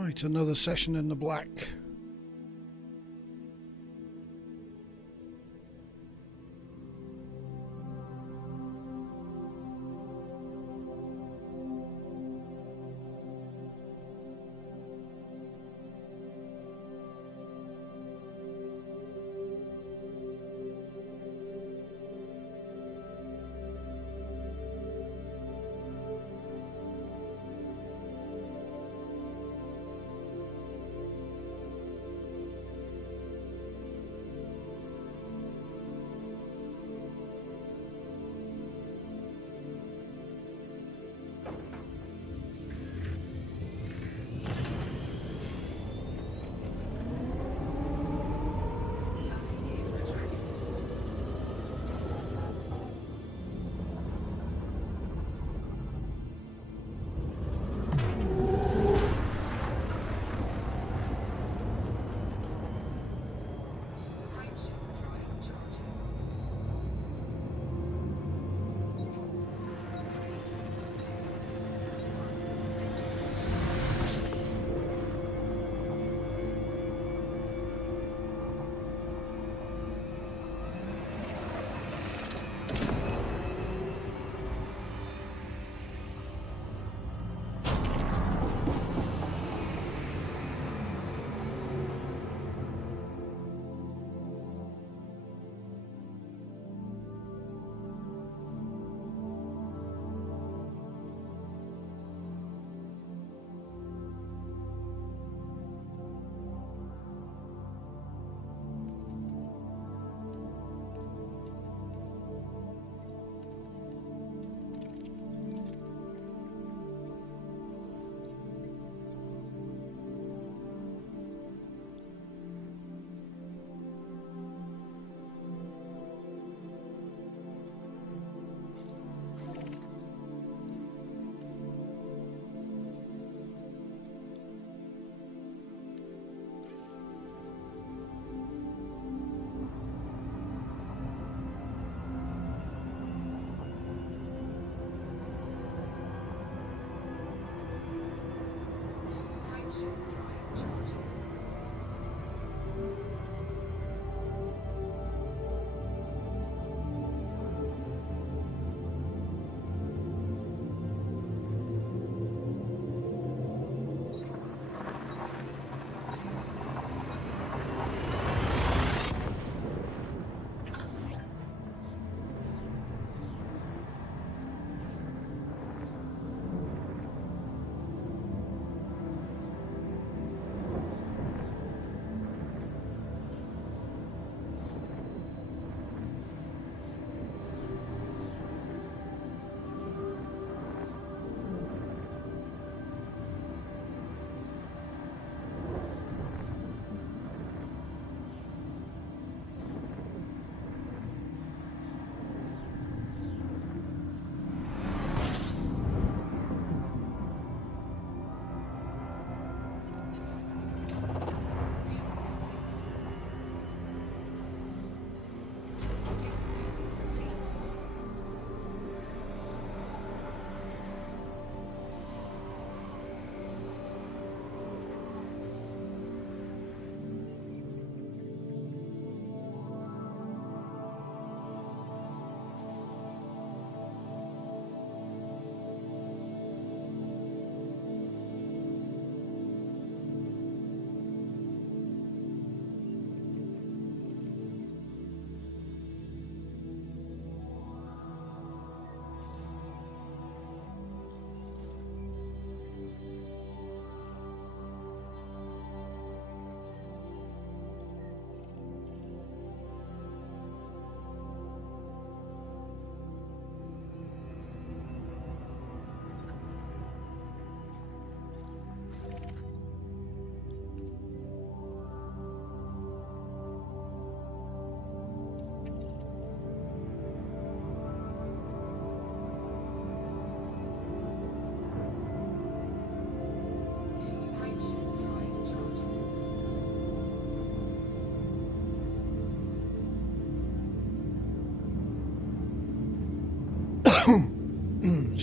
Right, another session in the black.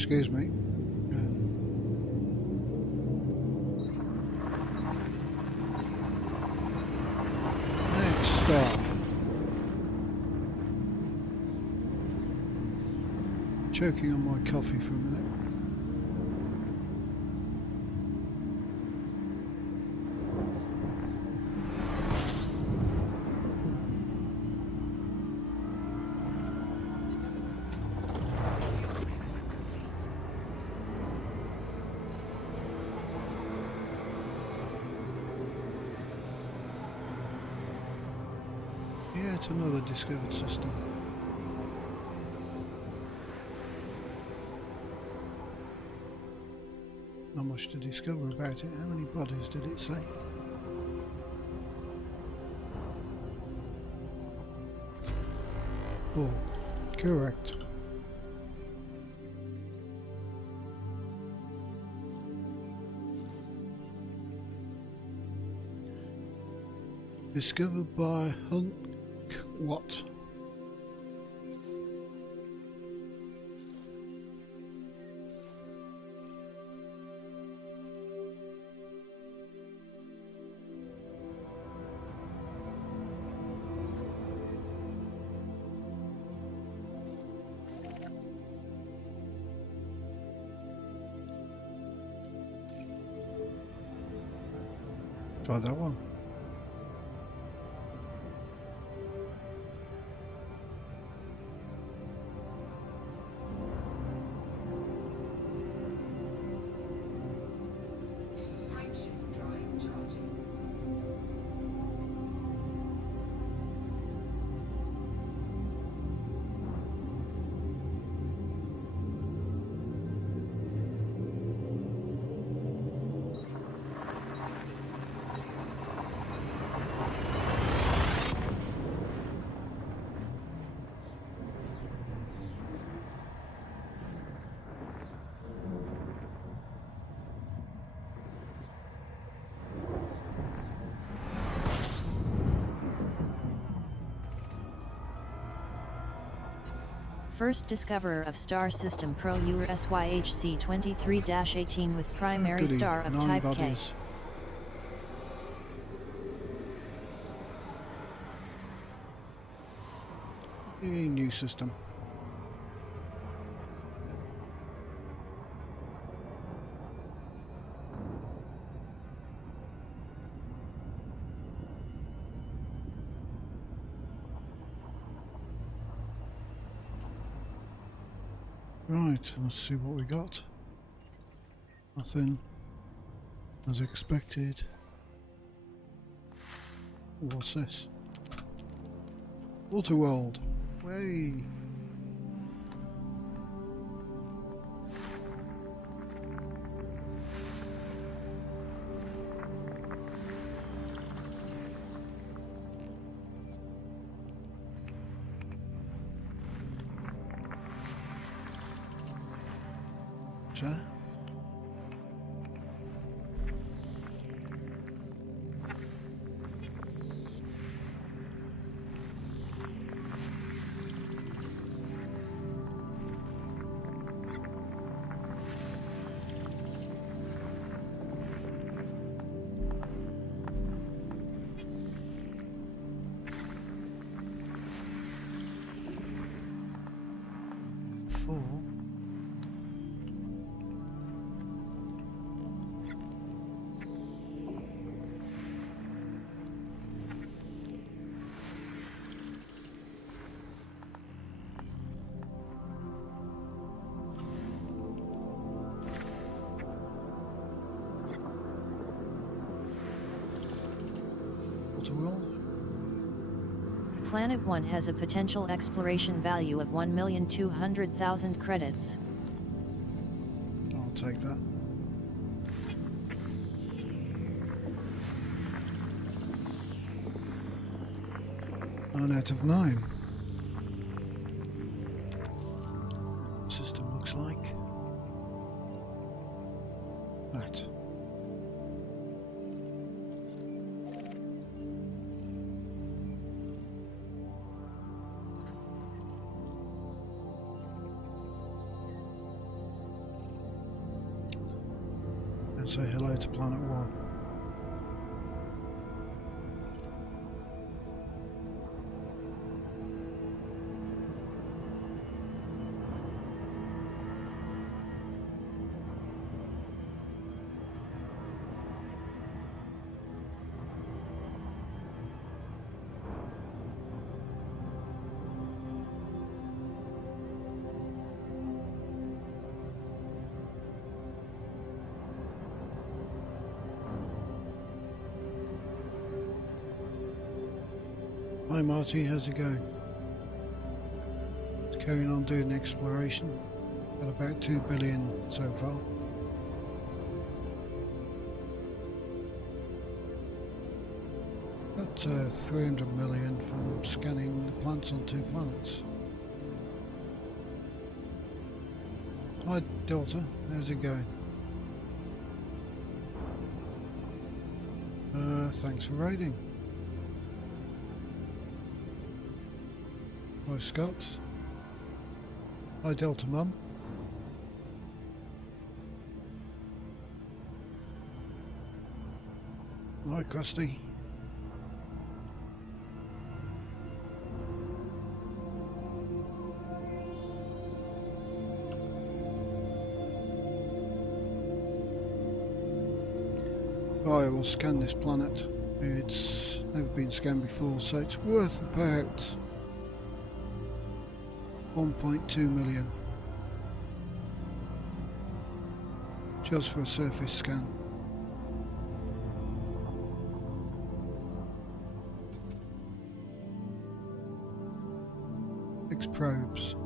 Excuse me. star. Choking on my coffee for a minute. Yeah, it's another discovered system. Not much to discover about it. How many bodies did it say? Full. Correct. Discovered by Hunt what? Try that one. First discoverer of star system Pro URSYHC 23-18 with primary Goody, star of 9 type bodies. A new system. Right, let's see what we got. Nothing as expected. What's this? Waterworld. Way. Chair. Four. Waterworld. Planet 1 has a potential exploration value of 1,200,000 credits. I'll take that. 9 out of 9. System looks like that. And say hello to Planet 1. Hi Marty, how's it going? Just carrying on doing exploration. Got about 2 billion so far. Got 300 million from scanning the plants on 2 planets. Hi Delta, how's it going? Thanks for raiding. Hi Scott. Hi Delta Mum. Hi Krusty. Right, we'll scan this planet. It's never been scanned before, so it's worth about 1.2 million just for a surface scan. Six probes.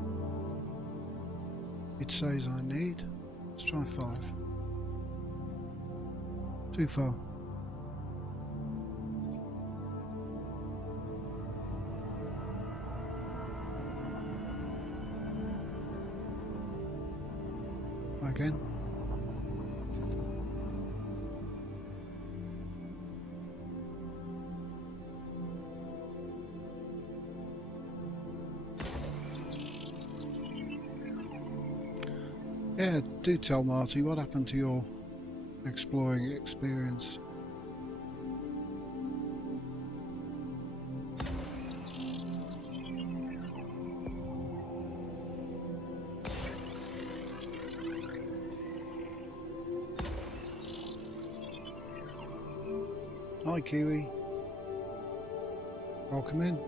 It says I need. Let's try 5. Too far. Again. Yeah, do tell Marty what happened to your exploring experience. Hi Kiwi, welcome in.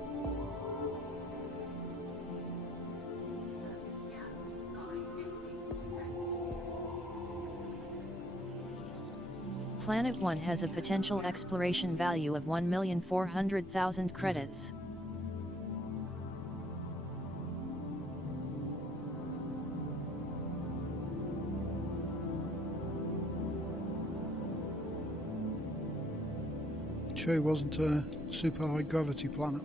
Planet 1 has a potential exploration value of 1,400,000 credits. Sure it wasn't a super high gravity planet.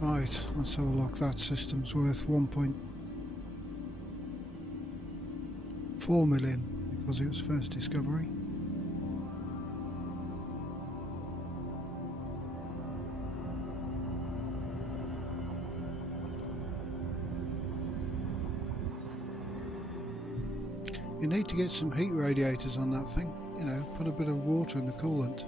Right, let's have a look. That system's worth 1.4 million because it was first discovery. You need to get some heat radiators on that thing, you know, put a bit of water in the coolant.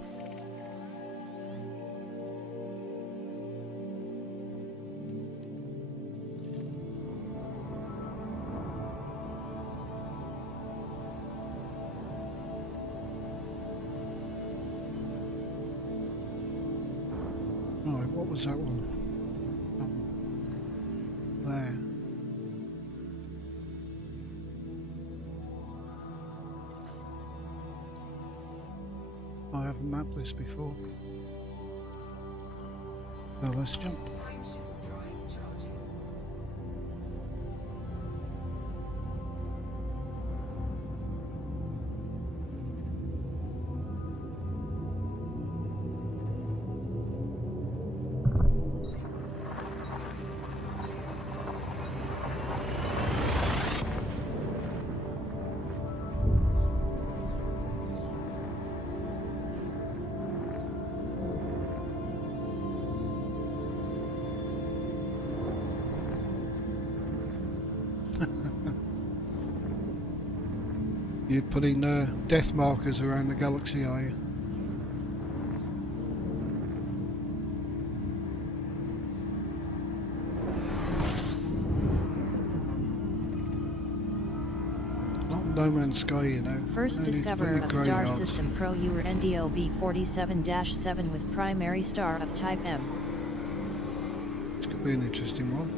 Right, what was that one? There. I haven't mapped this before. Now let's jump. You're putting death markers around the galaxy, are you? Not No Man's Sky, you know. First discoverer of star system Pro-Ur NDOB 47-7 with primary star of type M. This could be an interesting one.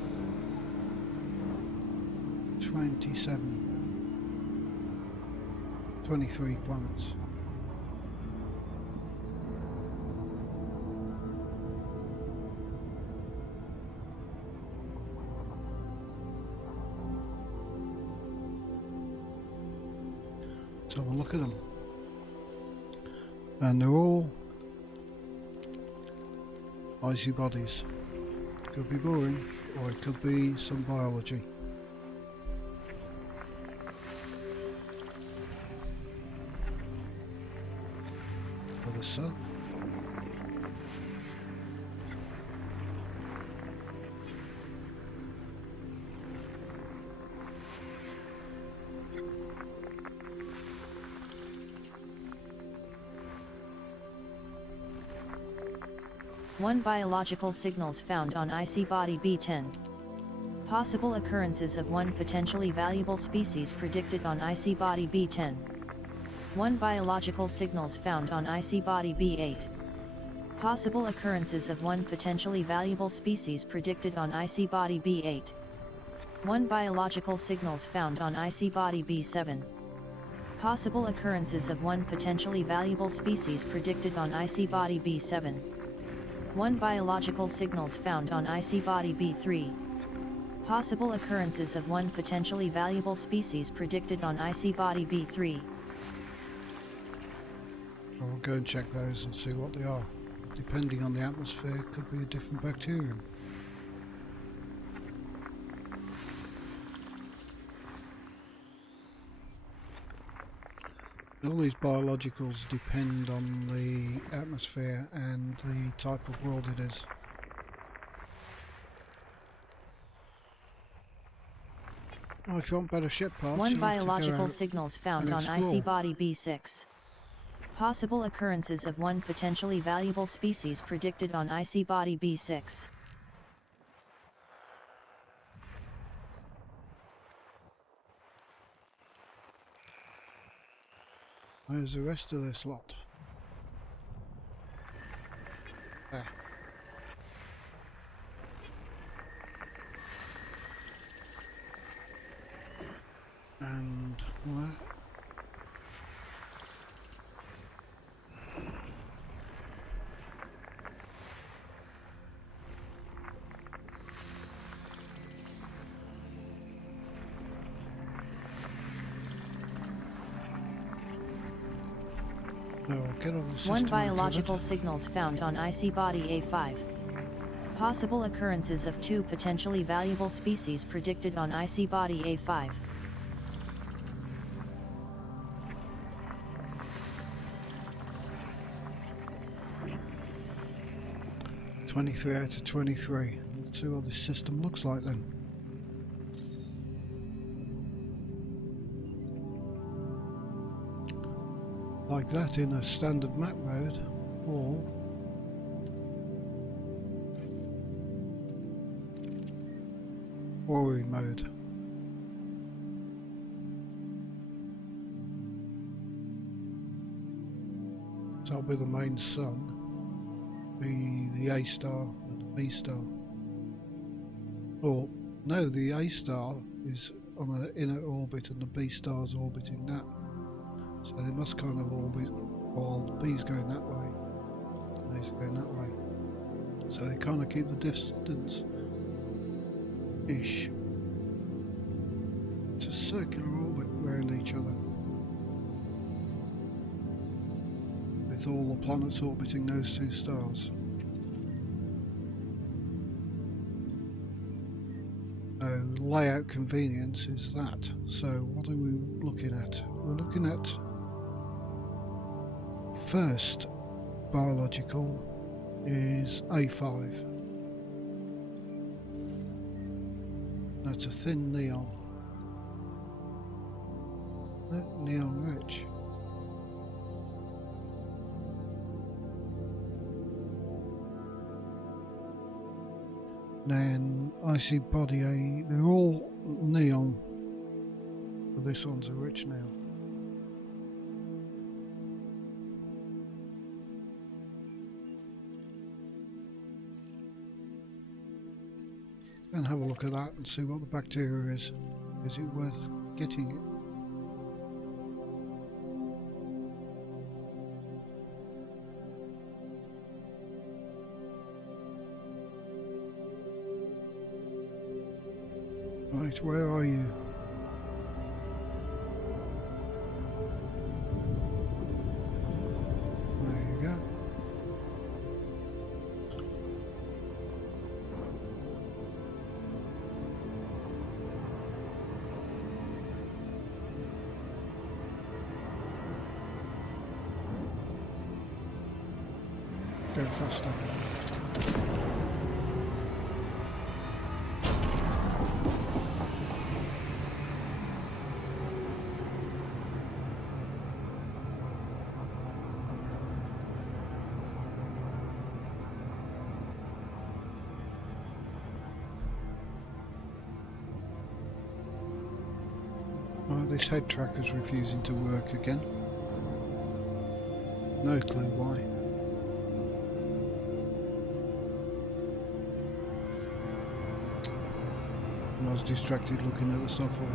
27. 23 planets. Let's have a look at them. And they're all icy bodies. Could be boring, or it could be some biology. For the sun. One biological signals found on icy body B10. Possible occurrences of one potentially valuable species predicted on icy body B10. One biological signals found on icy body B8. Possible occurrences of one potentially valuable species predicted on icy body B8. One biological signals found on icy body B7. Possible occurrences of one potentially valuable species predicted on icy body B7. One biological signals found on icy body B3. Possible occurrences of one potentially valuable species predicted on icy body B3. I'll go and check those and see what they are. Depending on the atmosphere, it could be a different bacterium. All these biologicals depend on the atmosphere and the type of world it is. Oh, if you want better ship parts, one you'll have to go biological out signals found and on icy explore. body B6. Possible occurrences of one potentially valuable species predicted on icy body B6. Where's the rest of this lot? There. And where? One biological signals found on icy body A5. Possible occurrences of two potentially valuable species predicted on icy body A5. "23 out of 23. Let's see what this system looks like then. Like that in a standard map mode, or quarry mode. So that'll be the main sun, be the A star and the B star. Or no, the A star is on an inner orbit and the B star is orbiting that. So they must kind of orbit while the B's going that way, and A's going that way. So they kind of keep the distance-ish. It's a circular orbit around each other, with all the planets orbiting those two stars. So layout convenience is that. So what are we looking at? We're looking at first biological is A5. That's a thin neon. Neon rich. Then icy body A, they're all neon, but this one's a rich now. And have a look at that and see what the bacteria is. Is it worth getting it? Right, where are you? There you go. Go faster. Oh, this head tracker's refusing to work again. No clue why. And I was distracted looking at the software.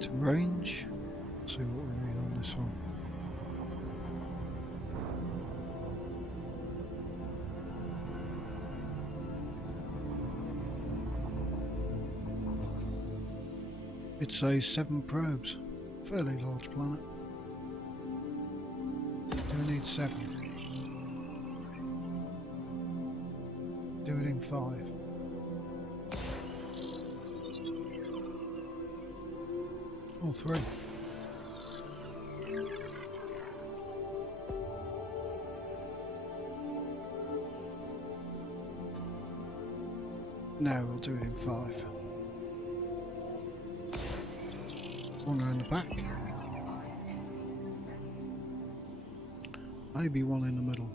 To range. See what we need on this one. It says 7 probes. Fairly large planet. Do we need 7? Do it in 5. All 3. No, we'll do it in 5. One around the back. Maybe one in the middle.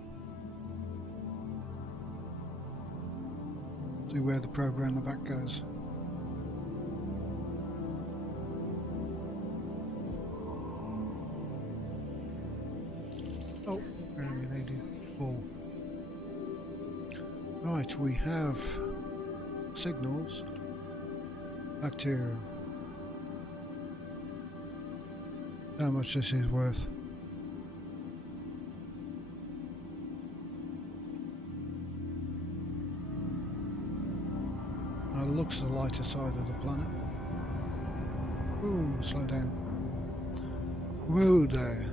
See where the probe around the back goes. Oh, we only needed 4. Right, we have signals. Bacterium. How much this is worth. Now it looks the lighter side of the planet. Ooh, slow down. Whoa there.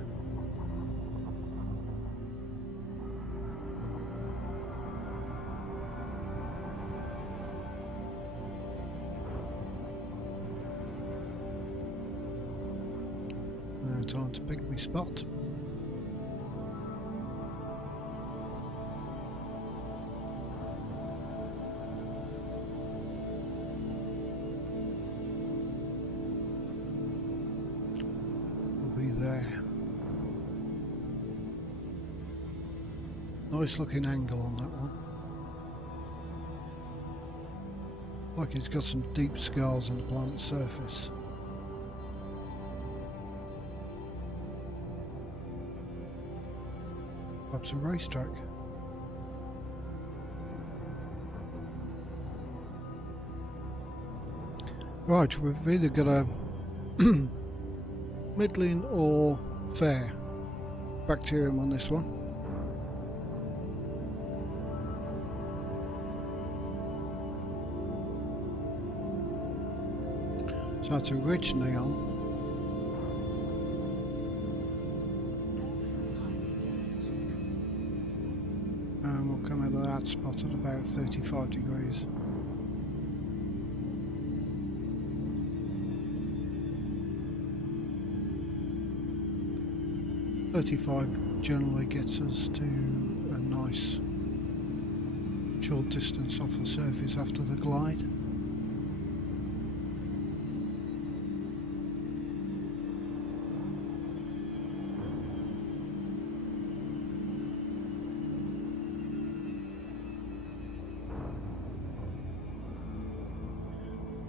Now time to pick my spot. There. Nice looking angle on that one. Like it's got some deep scars on the planet's surface. Perhaps a racetrack. Right, we've either got a middling or fair bacterium on this one. So that's a rich neon. And we'll come out of that spot at about 35 degrees. Generally gets us to a nice short distance off the surface after the glide.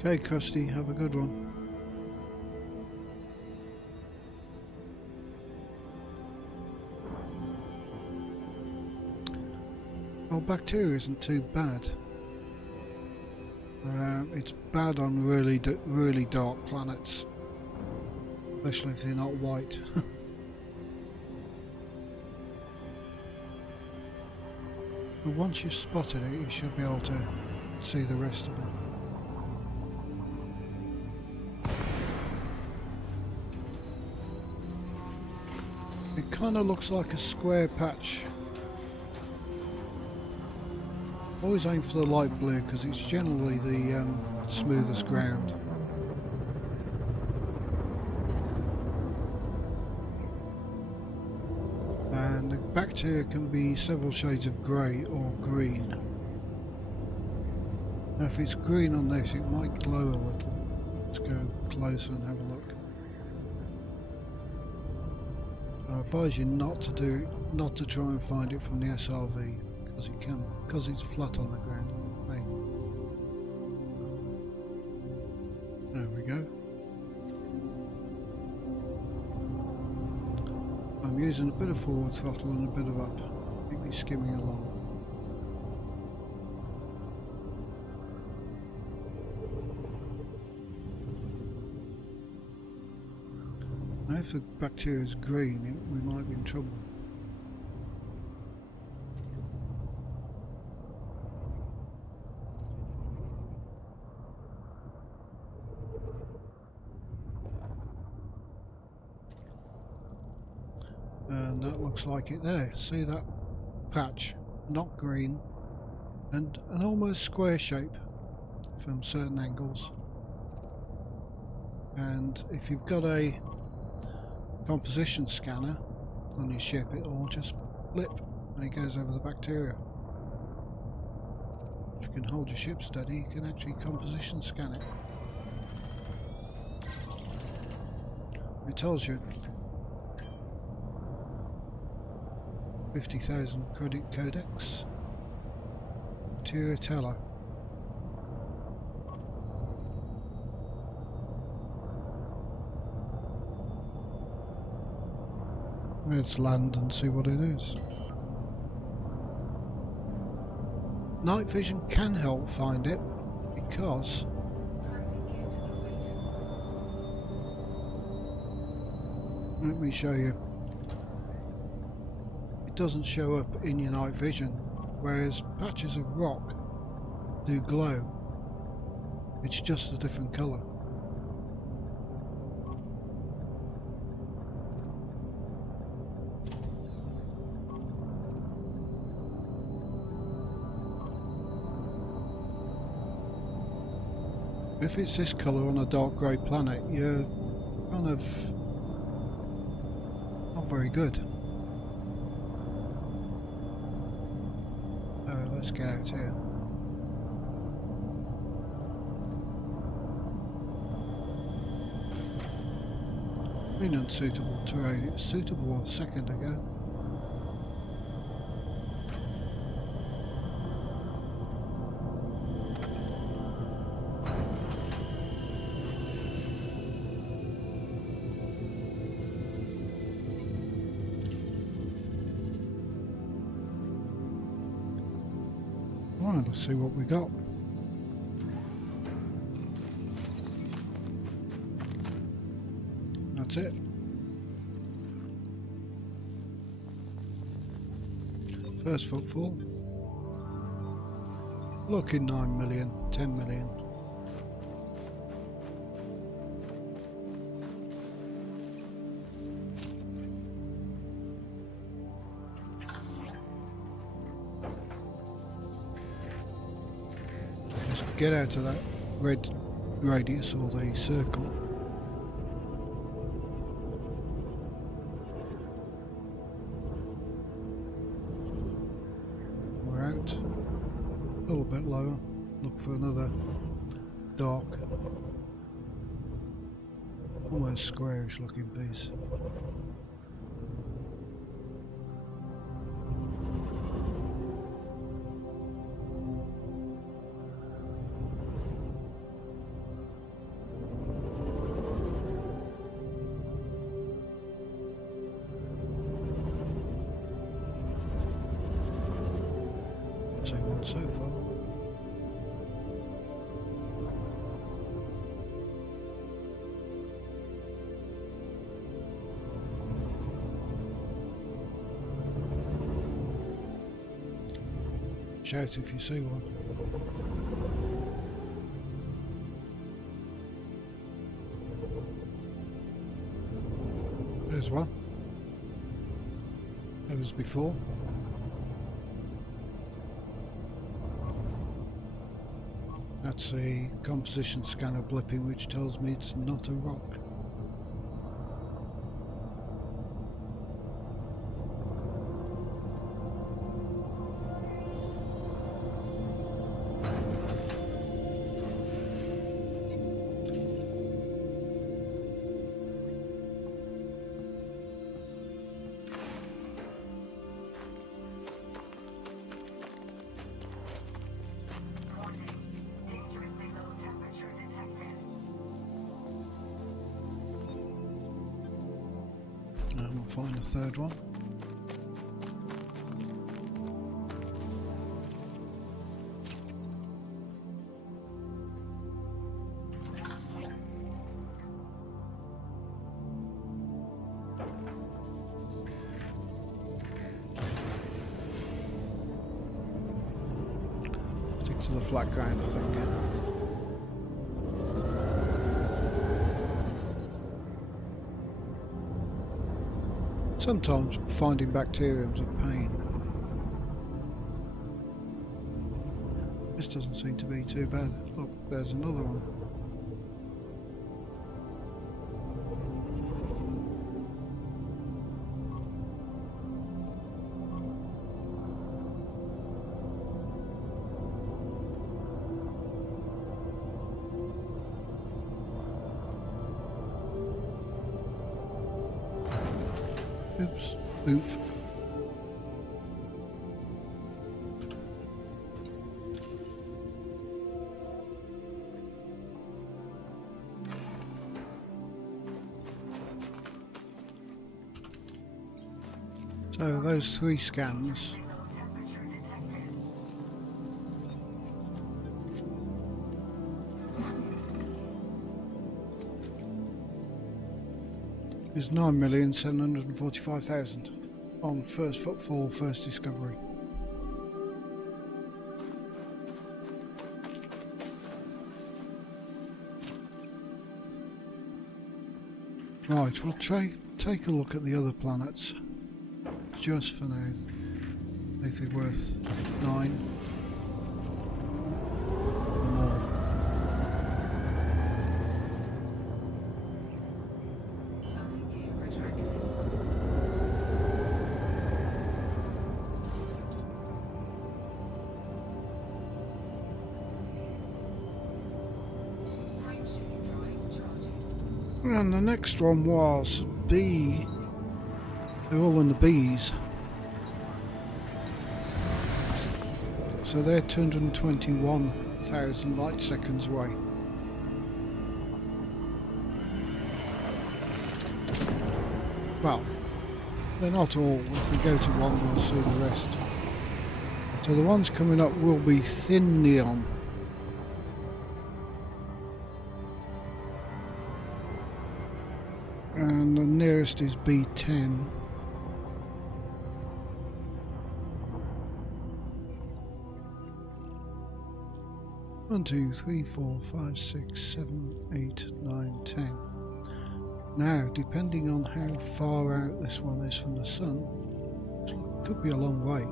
Okay, Krusty, have a good one. Well, bacteria isn't too bad. It's bad on really dark planets, especially if they're not white. But once you've spotted it, you should be able to see the rest of it. It kind of looks like a square patch. Always aim for the light blue because it's generally the smoothest ground. And the bacteria can be several shades of grey or green. Now if it's green on this, it might glow a little. Let's go closer and have a look. I advise you not to try and find it from the SRV because it's flat on the ground. Hey. There we go. I'm using a bit of forward throttle and a bit of up. Keep me skimming along. Now if the bacteria is green, we might be in trouble. And that looks like it there. See that patch? Not green, and an almost square shape from certain angles. And if you've got a composition scanner on your ship, it will just blip when it goes over the bacteria. If you can hold your ship steady, you can actually composition scan it. It tells you 50,000 credit codex, Tiratella. Let's land and see what it is. Night vision can help find it because let me show you. It doesn't show up in your night vision, whereas patches of rock do glow. It's just a different colour. If it's this colour on a dark grey planet, you're kind of not very good. Let's get out here. Been unsuitable terrain. It was suitable a second ago. Right, let's see what we got. That's it. First footfall. Looking 9 million, 10 million. Just get out of that red radius or the circle. A little bit lower, look for another dark, almost squarish looking piece. so far. Shout if you see one. There's one. There was before. That's a composition scanner blipping, which tells me it's not a rock. And we'll find a third one. Stick to the flat ground, I think. Sometimes finding bacterium's a pain. This doesn't seem to be too bad. Look, there's another one. Oops. Oof. So those 3 scans is 9,745,000 on first footfall, first discovery. Right, we'll take a look at the other planets just for now. If they're worth 9 or more. And the next one was B. They're all in the Bs. So they're 221,000 light seconds away. Well, they're not all. If we go to one, we'll see the rest. So the ones coming up will be thin neon. And the nearest is B10. One, 2, 3, 4, 5, 6, 7, 8, 9, 10. Now, depending on how far out this one is from the sun, it could be a long way.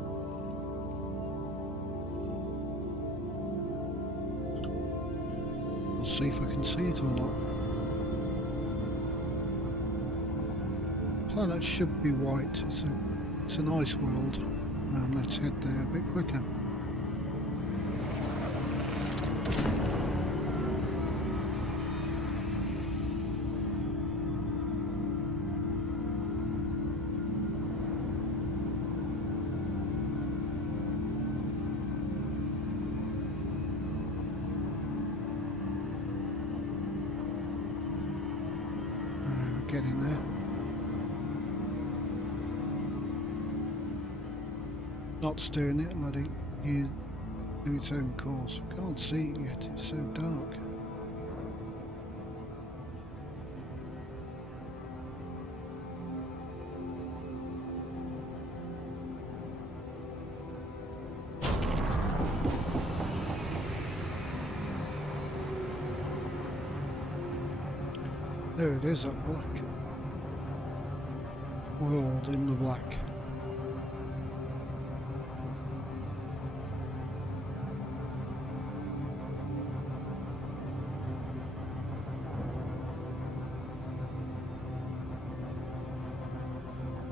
I'll see if I can see it or not. Planet should be white. It's an ice world, and let's head there a bit quicker. Get in there. Not steering it, letting you do its own course. We can't see it yet, it's so dark. There it is, that black world in the black.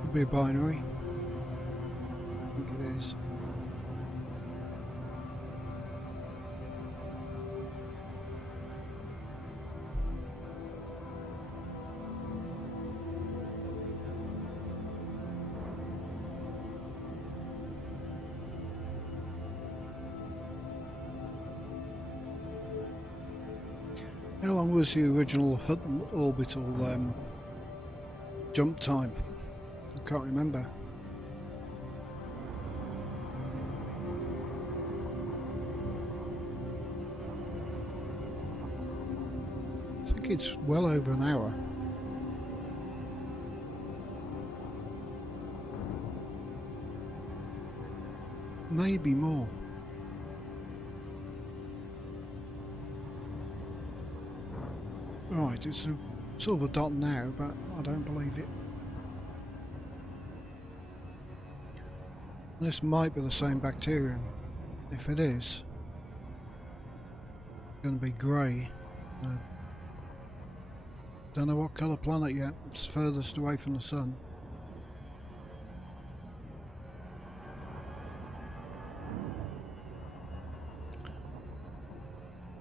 Could be a binary. I think it is. How long was the original Hutton orbital jump time? I can't remember. I think it's well over an hour. Maybe more. Right, it's a sort of a dot now, but I don't believe it. This might be the same bacterium. If it is, it's going to be grey. Don't know what colour planet yet. It's furthest away from the sun.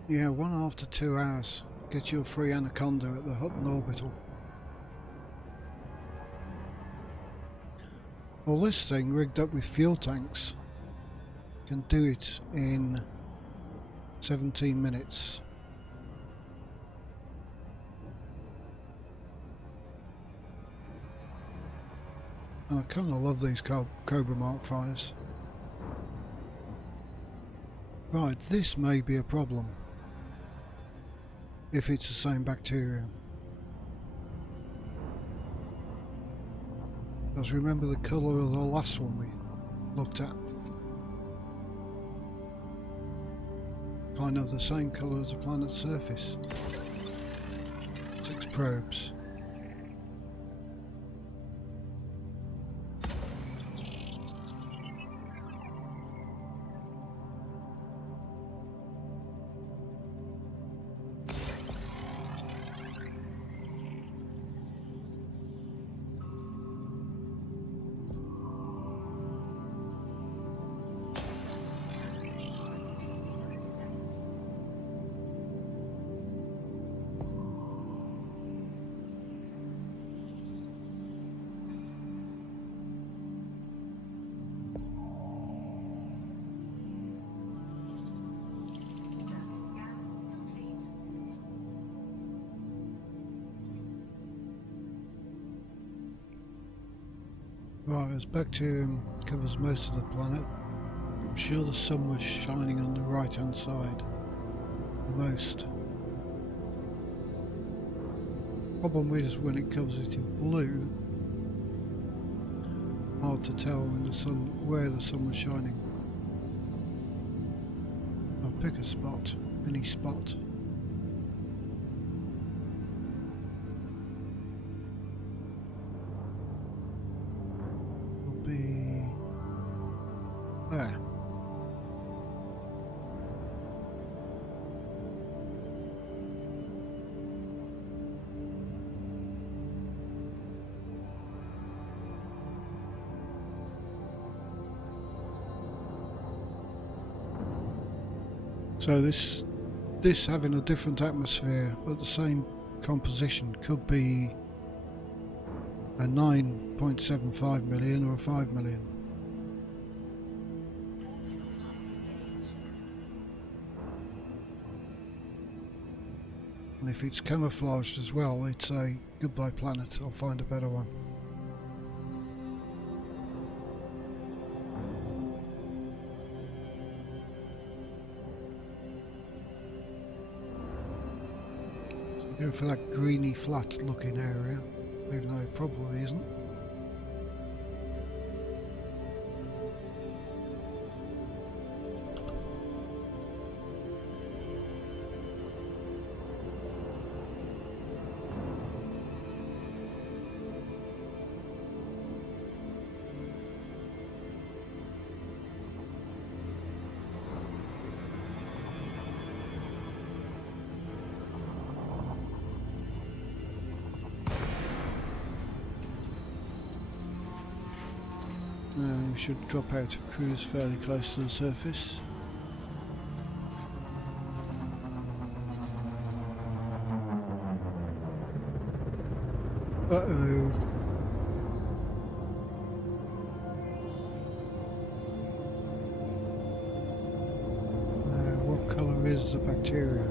Yeah, 1.5 to 2 hours. Get your free anaconda at the Hutton orbital. Well, this thing rigged up with fuel tanks can do it in 17 minutes. And I kind of love these Cobra Mark 5s. Right, this may be a problem. If it's the same bacterium. Because remember the colour of the last one we looked at. Kind of the same colour as the planet's surface. 6 probes. Right, as bacterium covers most of the planet, I'm sure the sun was shining on the right hand side the most. Problem is when it covers it in blue, hard to tell when the sun, where the sun was shining. I'll pick a spot, any spot. Be there. So this having a different atmosphere but the same composition could be a 9.75 million or a 5 million. And if it's camouflaged as well, it's a goodbye planet. I'll find a better one. Go for that greeny flat looking area, even though it probably isn't. We should drop out of cruise fairly close to the surface. Uh-oh. What colour is the bacteria?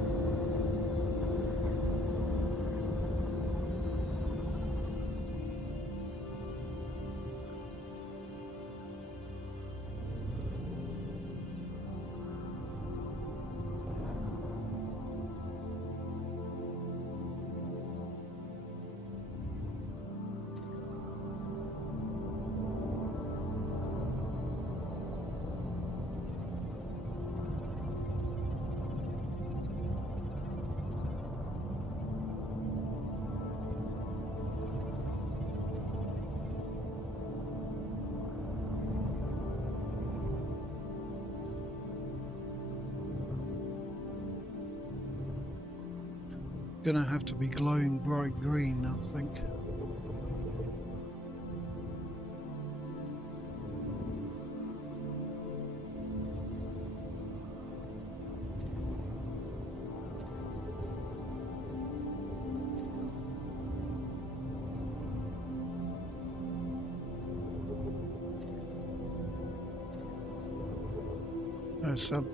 Gonna have to be glowing bright green, I think. There's some.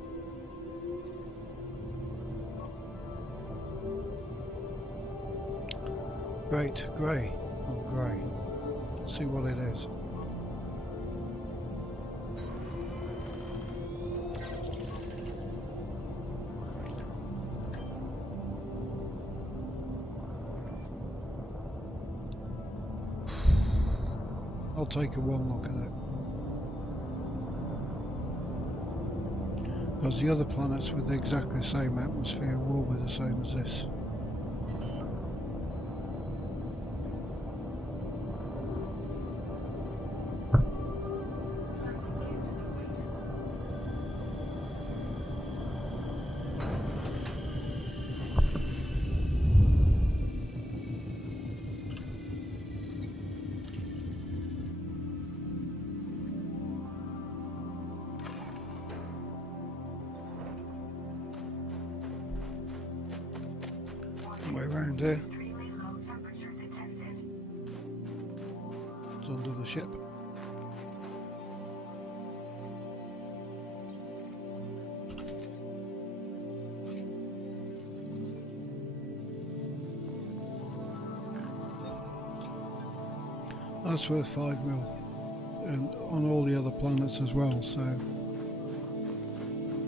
Great, grey. Oh, grey. Let's see what it is. I'll take a one look at it. Because the other planets with exactly the same atmosphere will be the same as this. Way around here. It's under the ship. That's worth 5 mil, and on all the other planets as well, so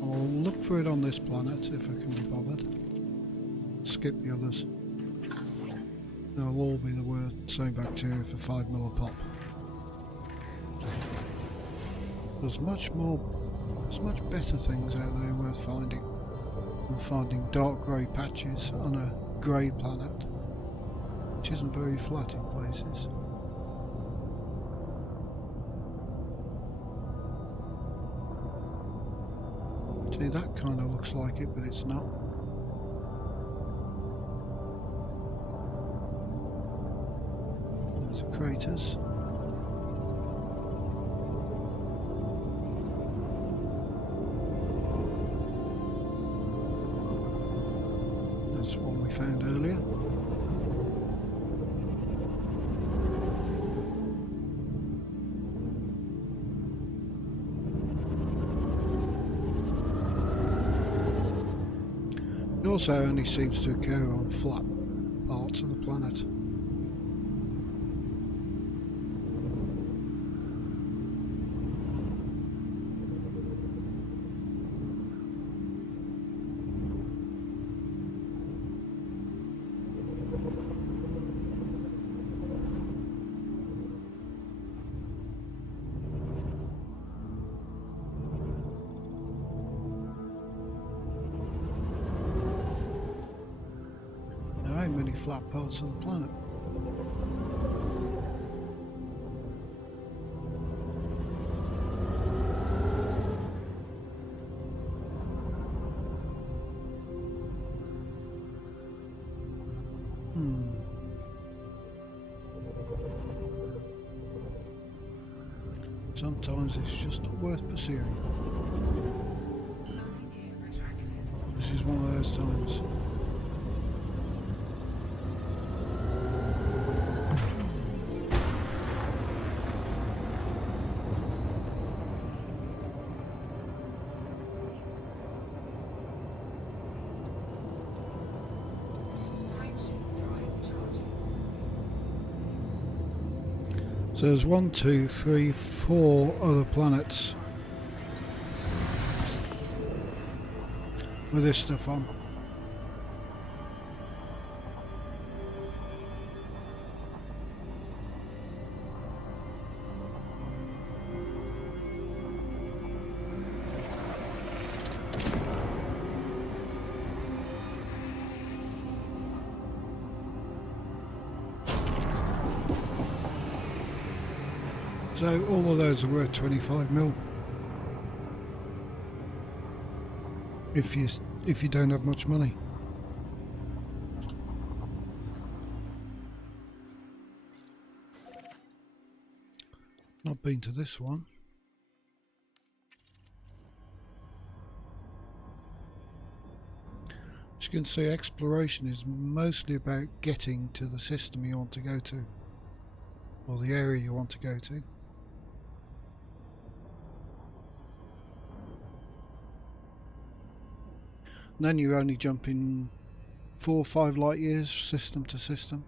I'll look for it on this planet if I can be bothered. Skip the others. They'll all be the same bacteria for 5 mil a pop. There's much better things out there worth finding. We're finding dark grey patches on a grey planet, which isn't very flat in places. See, that kind of looks like it, but it's not. There's the craters. That's one we found earlier. It also only seems to occur on flat parts of the planet. only flat parts of the planet. Sometimes it's just not worth pursuing. This is one of those times. So there's 1, 2, 3, 4 other planets with this stuff on. So all of those are worth 25 mil. If you don't have much money. Not been to this one. As you can see, exploration is mostly about getting to the system you want to go to, or the area you want to go to. And then you're only jumping 4 or 5 light years system to system.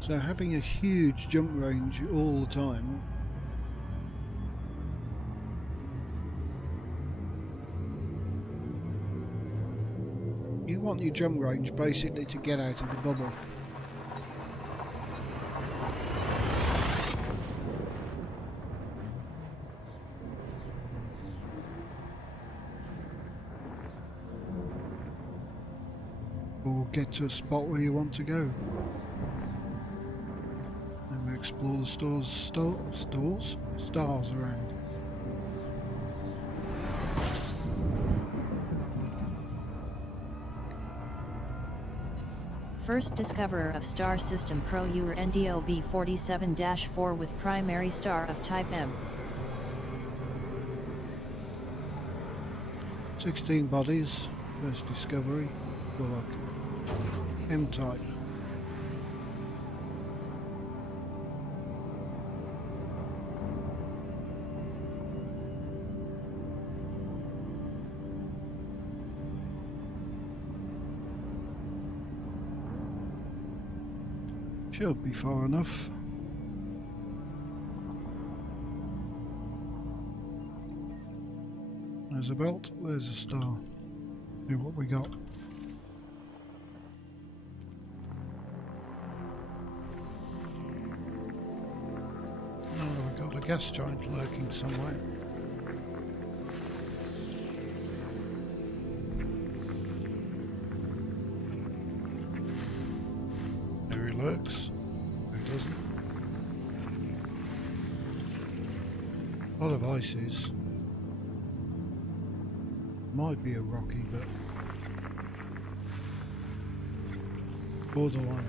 So having a huge jump range all the time you want your jump range basically to get out of the bubble. Or get to a spot where you want to go. And we explore the stars around. First discoverer of star system Pro UR NDOB 47-4 with primary star of type M. 16 bodies, first discovery. Well, look, M-type. Should be far enough. There's a belt, there's a star. See what we got. Oh, we got a gas giant lurking somewhere. There he lurks. Who doesn't? A lot of ices. Might be a rocky, but borderline.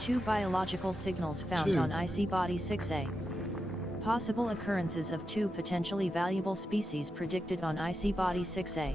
Two biological signals found on IC Body 6A. Possible occurrences of two potentially valuable species predicted on IC Body 6A.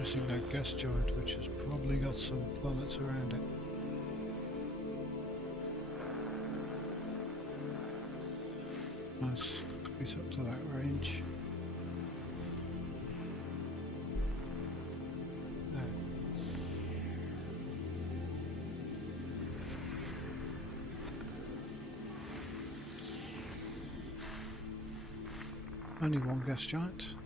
Noticing that gas giant, which has probably got some planets around it. Nice, it's up to that range. There. Only one gas giant.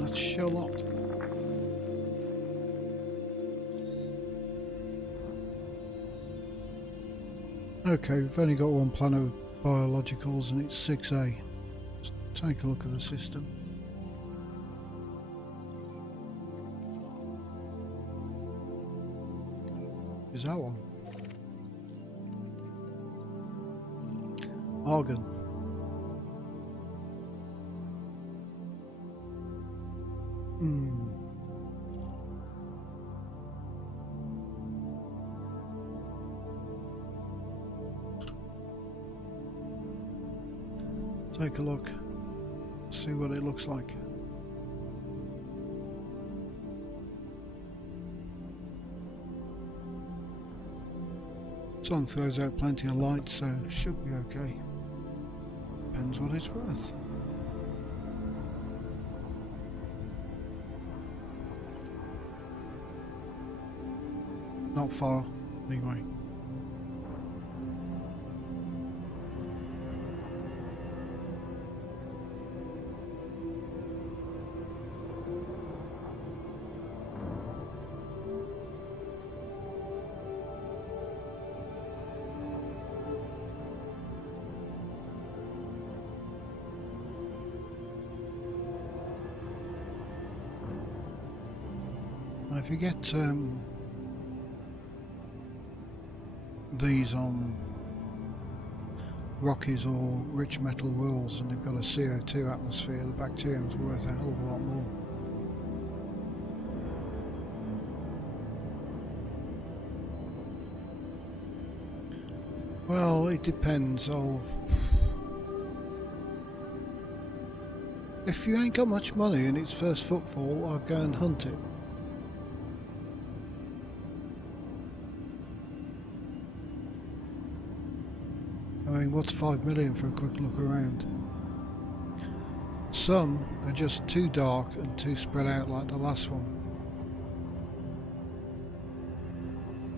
That's Charlotte. Okay, we've only got one planet of biologicals and it's 6A. Let's take a look at the system. Is that one? Argon. Take a look, see what it looks like. Sun throws out plenty of light, so it should be okay. Depends what it's worth. Not far, anyway. If you get these on Rockies or rich metal worlds and they've got a CO2 atmosphere, the bacterium's worth a hell of a lot more. Well, it depends. If you ain't got much money and it's first footfall, I'd go and hunt it. I mean, what's 5 million for a quick look around? Some are just too dark and too spread out like the last one.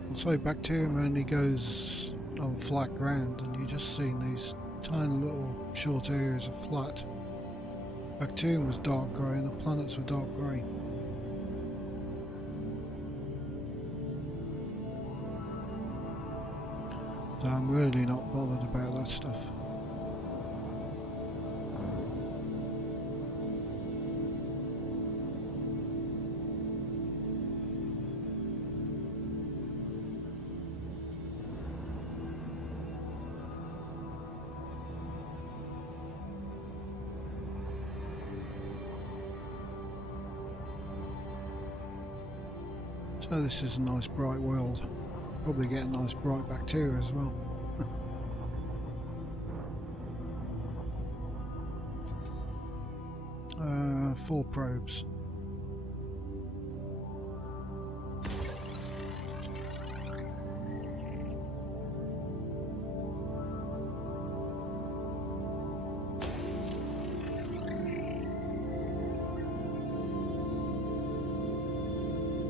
And so bacterium only goes on flat ground and you just see these tiny little short areas of flat. Bacterium was dark grey and the planets were dark grey. So I'm really not bothered about that stuff. So this is a nice bright world. Probably get a nice bright bacteria as well. 4 probes.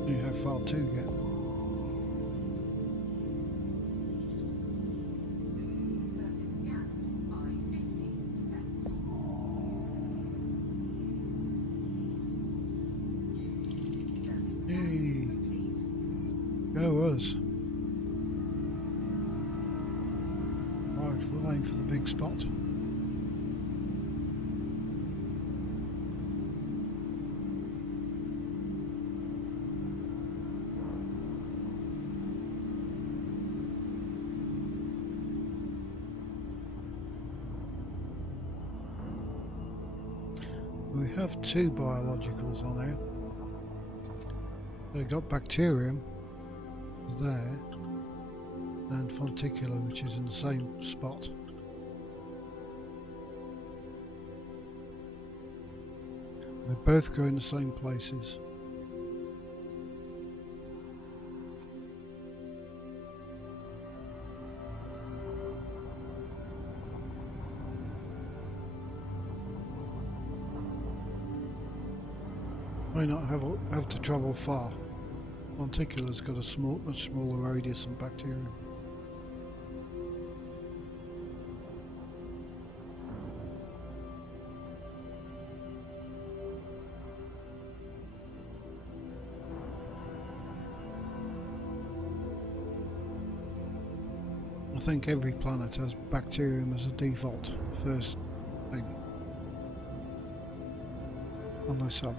See how far to get. Right, we'll aim for the big spot. We have 2 biologicals on now. So you've got bacterium there and fonticular, which is in the same spot. They both go in the same places. May not have to travel far. Fonticula's got a much smaller radius than bacterium. I think every planet has bacterium as a default first thing. Unless I've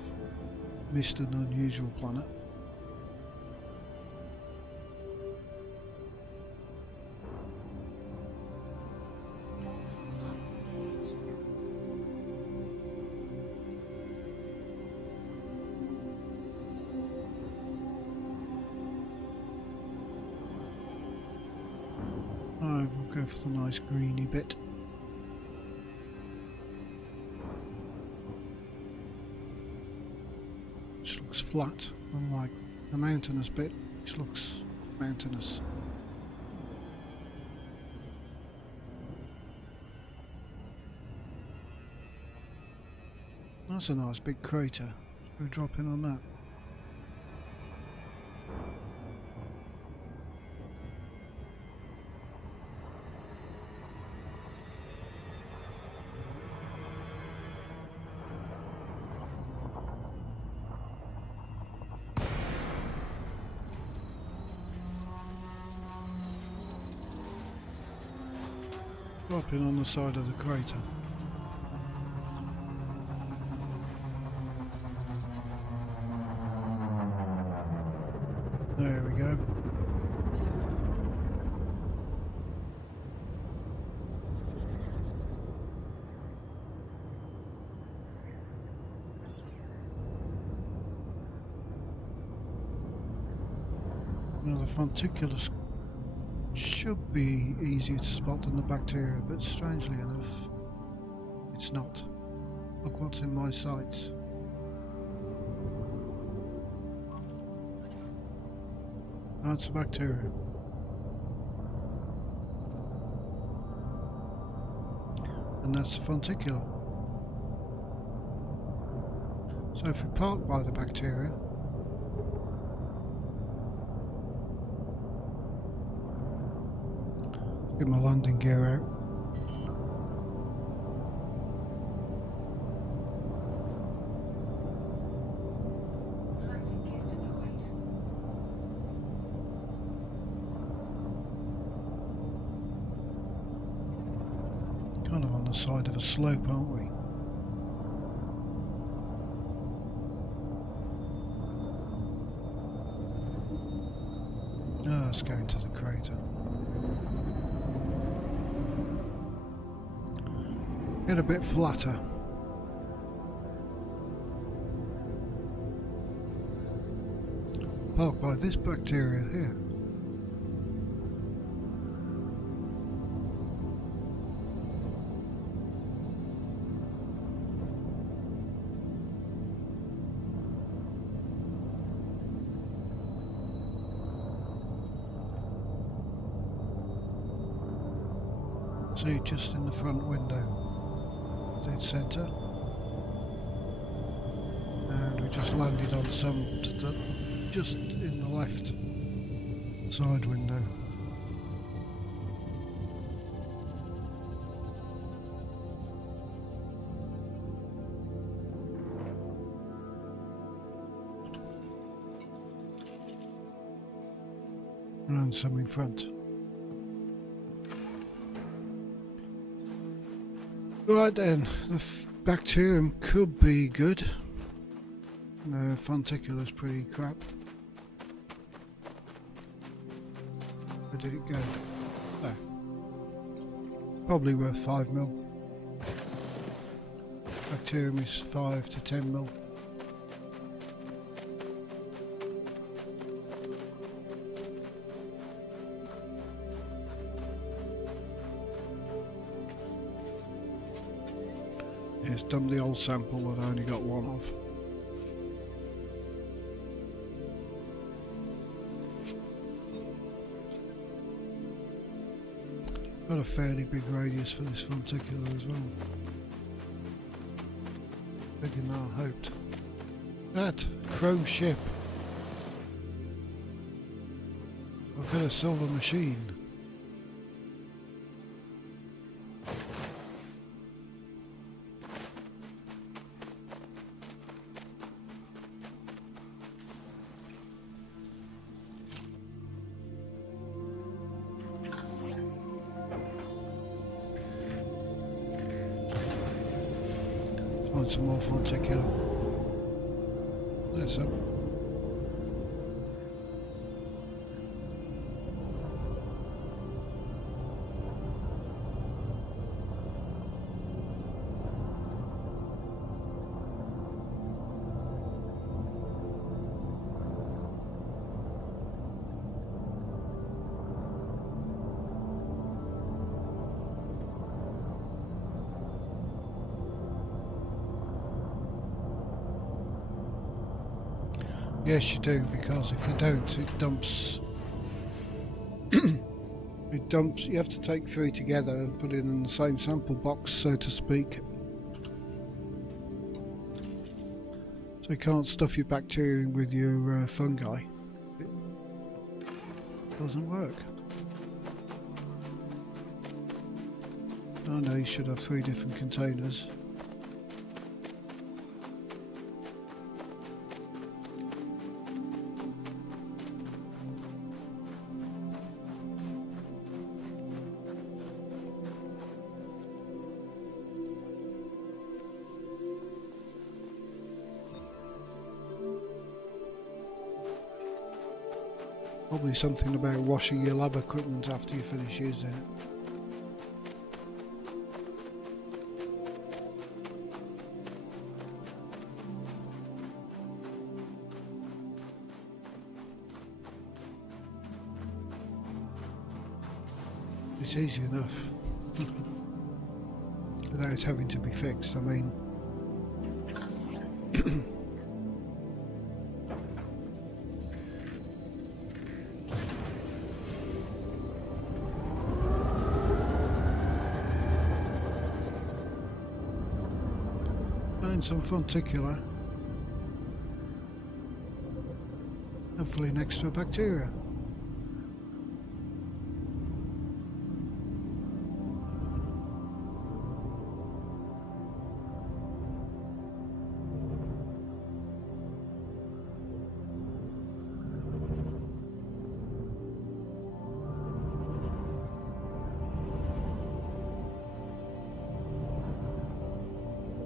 missed an unusual planet. I will go for the nice greeny bit. Which looks flat, unlike the mountainous bit, which looks mountainous. That's a nice big crater. Should we drop in on that? Drop in on the side of the crater. There we go. Now the fonticulus should be easier to spot than the bacteria, but strangely enough, it's not. Look what's in my sights. That's a bacteria. And that's fonticular. So if we park by the bacteria, get my landing gear out. Kind of on the side of a slope, aren't we? Ah, let's go into the crater. Get a bit flatter. Park by this bacteria here. See, just in the front window. Dead centre, and we just landed on some just in the left side window. And some in front. Right then, the bacterium could be good. The fonticula's pretty crap. Where did it go? There. Probably worth 5 mil. Bacterium is 5 to 10 mil. It's dumped the old sample that I only got one of. Got a fairly big radius for this fonticular as well. Bigger than I hoped. That chrome ship. I've got a silver machine. Find some more fonticular. There's some. Yes, you do, because if you don't, it dumps. It dumps. You have to take 3 together and put it in the same sample box, so to speak. So you can't stuff your bacteria in with your fungi. It doesn't work. I know you should have 3 different containers. Probably something about washing your lab equipment after you finish using it. It's easy enough without it having to be fixed. I mean, and some fonticular, hopefully next to a bacteria.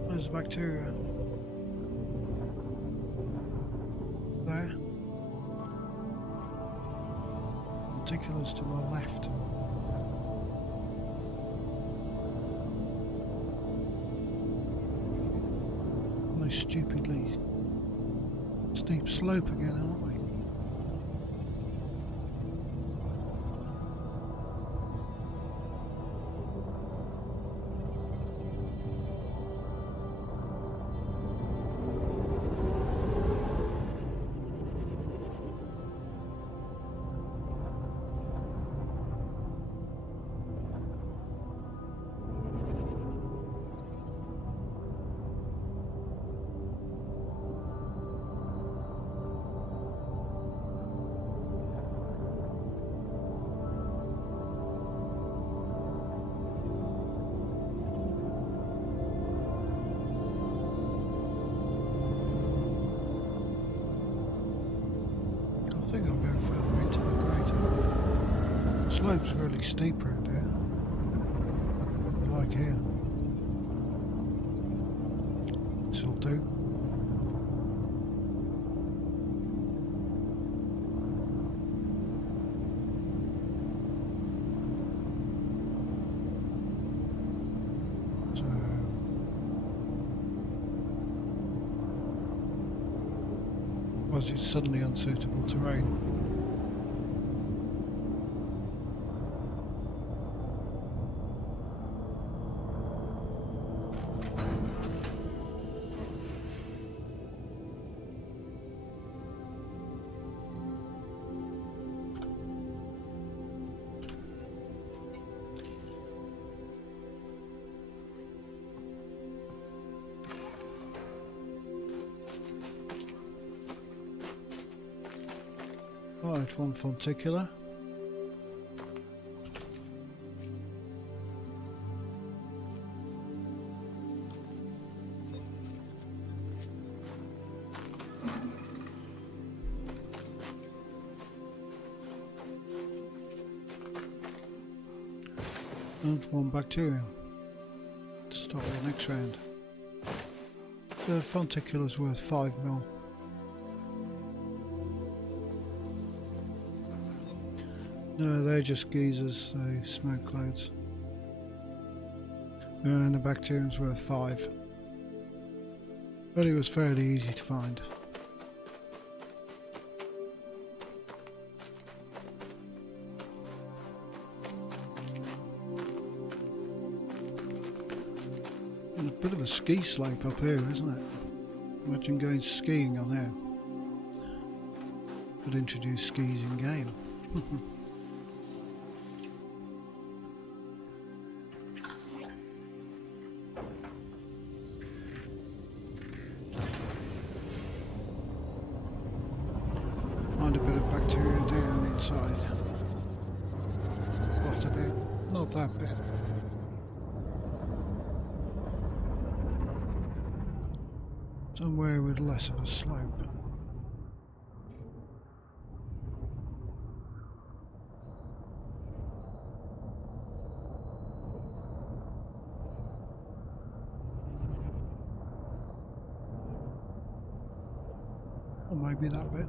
There's bacteria. There. Fonticulars to my left. On a stupidly steep slope again, aren't we? I think I'll go further into the crater. Slope's really steep round here. Like here. This'll do. Was it suddenly unsuitable terrain? Right, one fonticular. And one bacterium to start the next round. The fonticular's worth 5 mil. No, they're just geysers, they smoke clouds. And the bacterium's worth 5. But it was fairly easy to find. And a bit of a ski slope up here, isn't it? Imagine going skiing on there. Could introduce skis in game. Find a bit of bacteria down inside. What a bit? Not that bit. Somewhere with less of a slope. Or maybe that bit.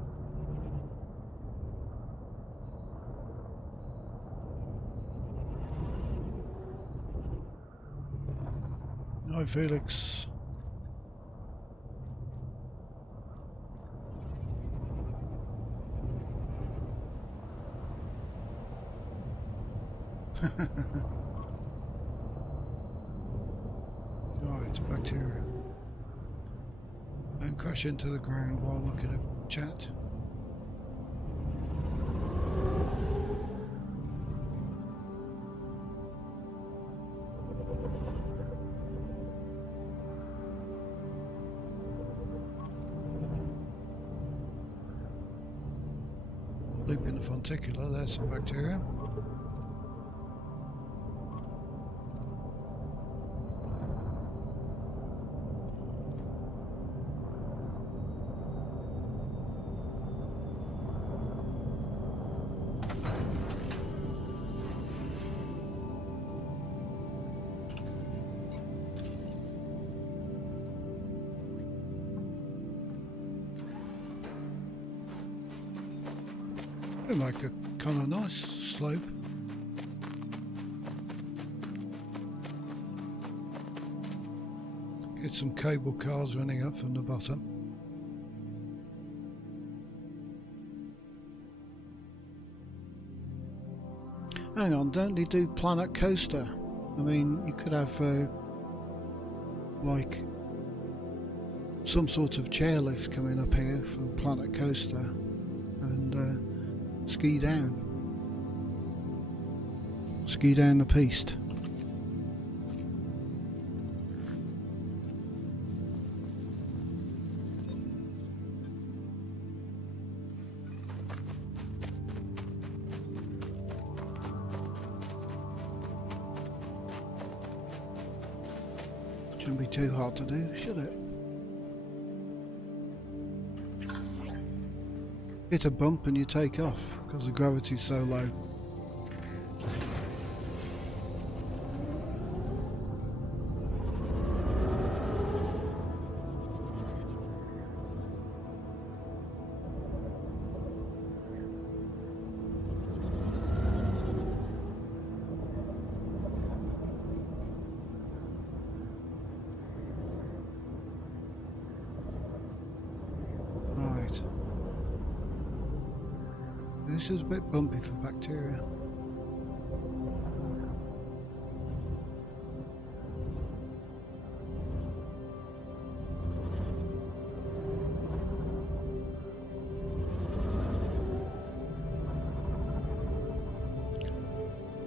Hi Felix. Right, bacteria. Don't crash into the ground while looking at chat. Looping the fonticular, there's some bacteria. Like a kind of nice slope. Get some cable cars running up from the bottom. Hang on, don't they do Planet Coaster? I mean, you could have like some sort of chairlift coming up here from Planet Coaster and ski down the piste. Shouldn't be too hard to do, should it? Hit a bump and you take off because the gravity's so low. Right. This is a bit bumpy for bacteria.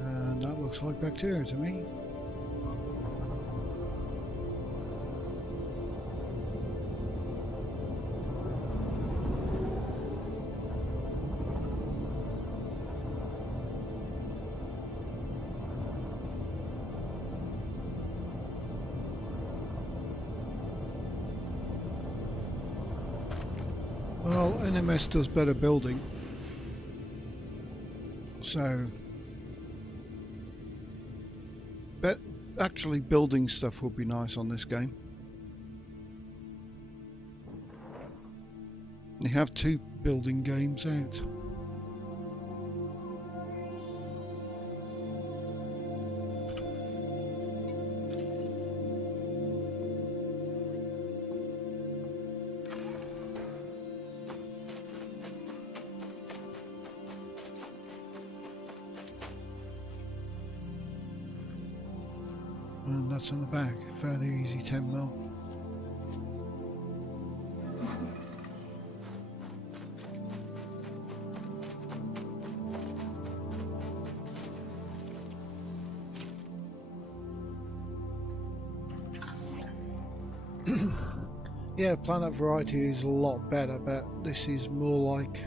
And that looks like bacteria to me. NMS does better building, so but actually building stuff would be nice on this game. You have 2 building games out. And that's on the back, fairly easy 10mm. Yeah, planet variety is a lot better, but this is more like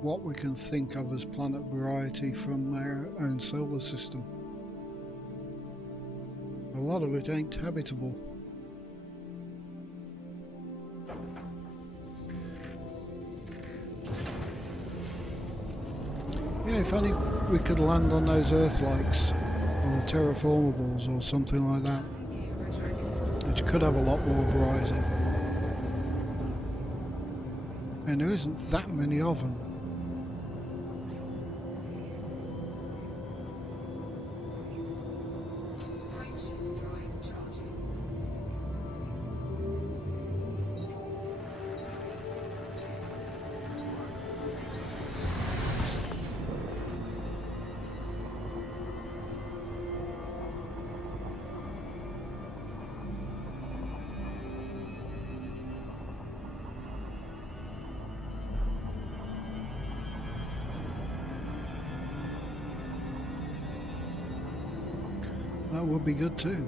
what we can think of as planet variety from our own solar system. A lot of it ain't habitable. Yeah, if only we could land on those Earth-likes or terraformables or something like that, which could have a lot more variety. And there isn't that many of them. That would be good too.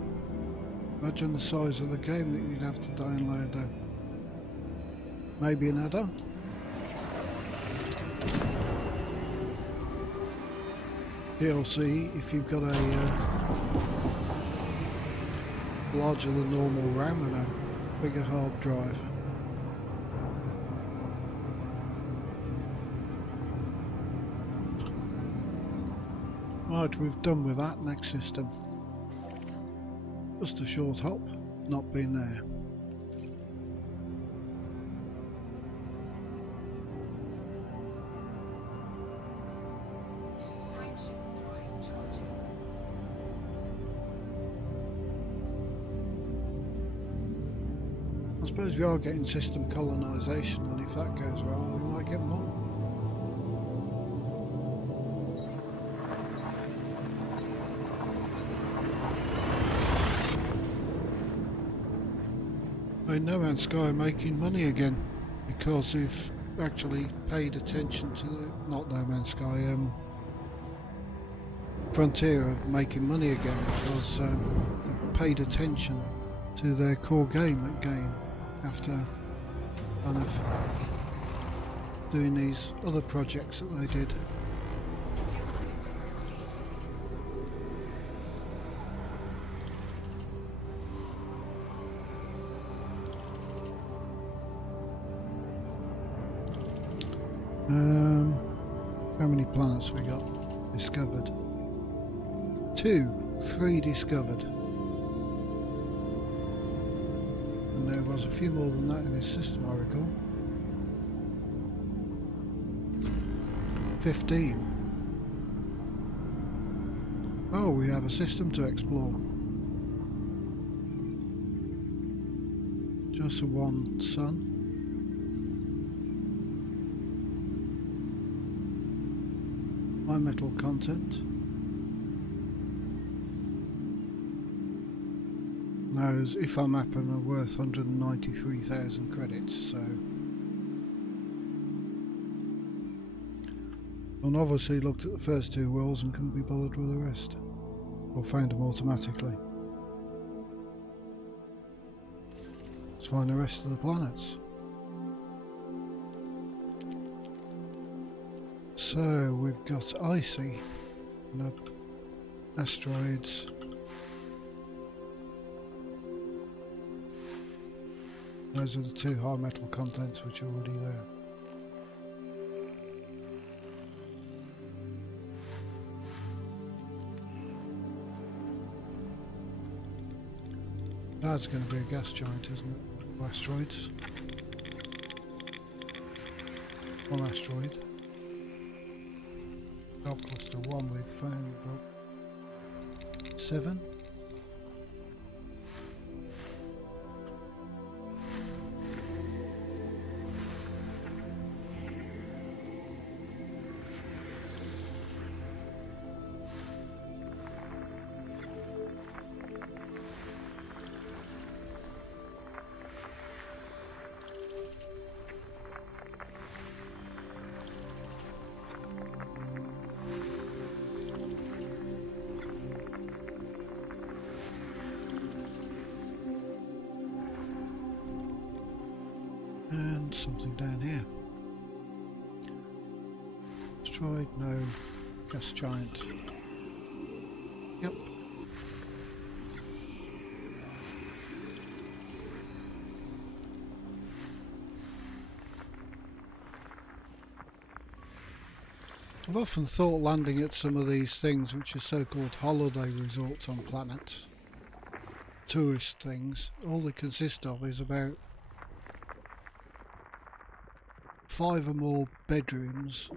Imagine the size of the game that you'd have to download though. Maybe an add-on? DLC if you've got a larger than normal RAM and a bigger hard drive. Right, we've done with that. Next system. Just a short hop, not been there. I suppose we are getting system colonisation, and if that goes well, we might get more. No Man's Sky are making money again because they've actually paid attention to not No Man's Sky, Frontier are making money again because they've paid attention to their core game again after kind of doing these other projects that they did. How many planets we got discovered? 2, 3 discovered. And there was a few more than that in this system, I recall. 15. Oh, we have a system to explore. Just the one sun. High metal content. Those, if I map them, are worth 193,000 credits, so. And obviously looked at the first 2 worlds and couldn't be bothered with the rest. Or found them automatically. Let's find the rest of the planets. So we've got icy, no asteroids. Those are the 2 high metal contents which are already there. That's going to be a gas giant, isn't it? Asteroids. One asteroid. Dot cluster 1 we've found. 7. And something down here. Asteroid, no. Gas giant. Yep. I've often thought landing at some of these things, which are so-called holiday resorts on planets, tourist things, all they consist of is about 5 or more bedrooms,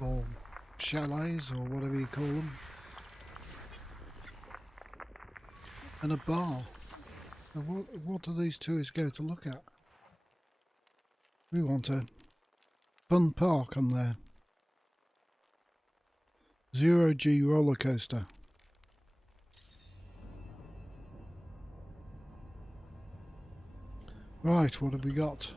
or chalets, or whatever you call them, and a bar. Now what do these tourists go to look at? We want a fun park on there. 0G roller coaster. Right, what have we got?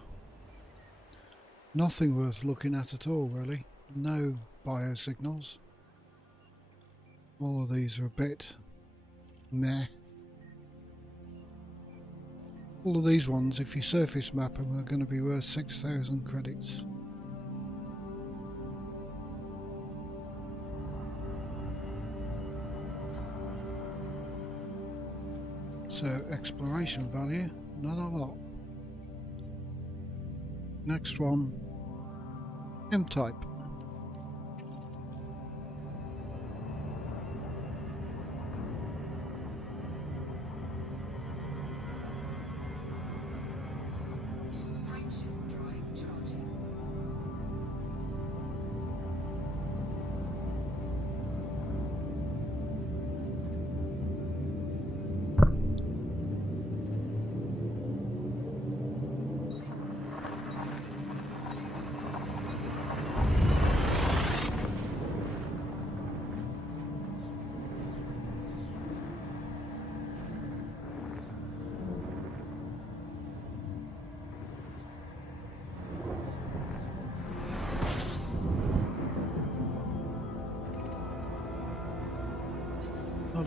Nothing worth looking at all, really. No biosignals. All of these are a bit meh. All of these ones, if you surface map them, are going to be worth 6,000 credits. So, exploration value, not a lot. Next one, M-type.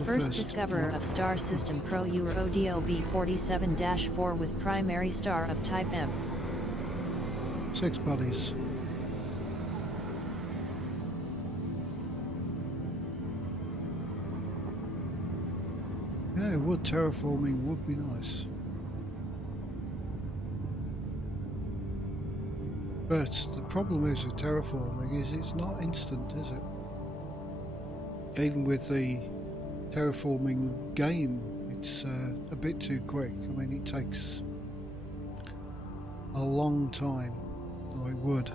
First discoverer of star system Pro Euro DOB 47-4 with primary star of type M. 6 bodies. Yeah, terraforming would be nice. But the problem is with terraforming is it's not instant, is it? Even with the terraforming game, it's a bit too quick. I mean, it takes a long time, or it would.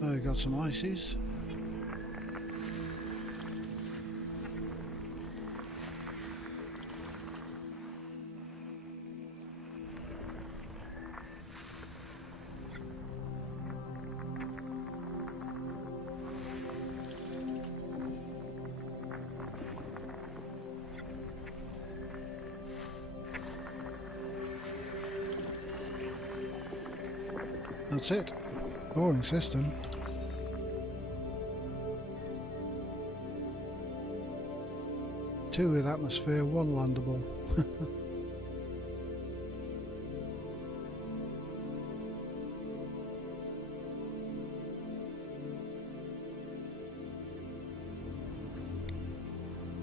So we got some ices. That's it. Boring system. Two with atmosphere, one landable.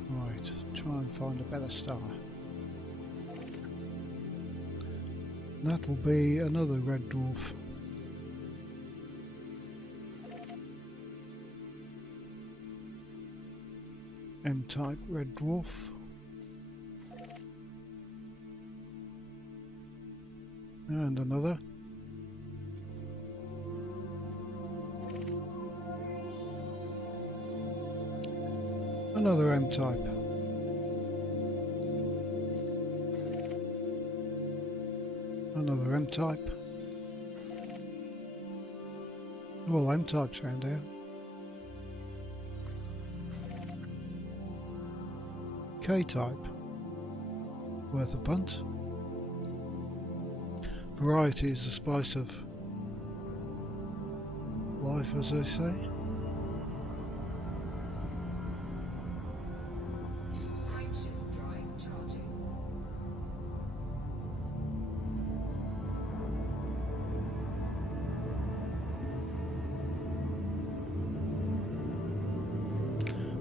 Right, try and find a better star. That'll be another red dwarf. M-type red dwarf. And another. Another M-type. Another M-type. All M-types around here. K-type. Worth a punt. Variety is the spice of life, as they say.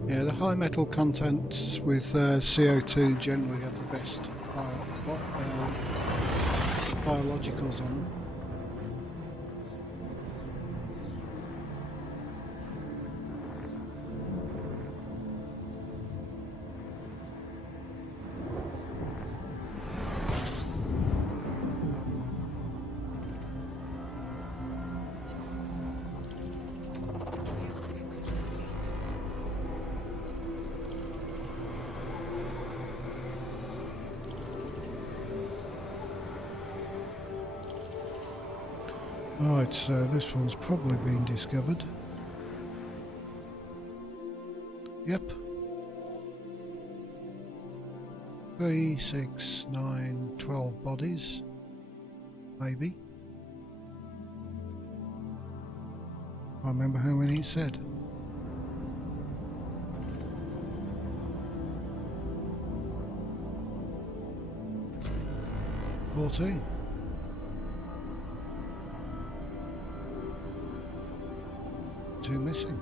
Yeah, the high metal contents with CO2 generally have the best biologicals on them. Right, so this one's probably been discovered. Yep. 3, 6, 9, 12 bodies. Maybe. I remember how many it said. "14." Two missing.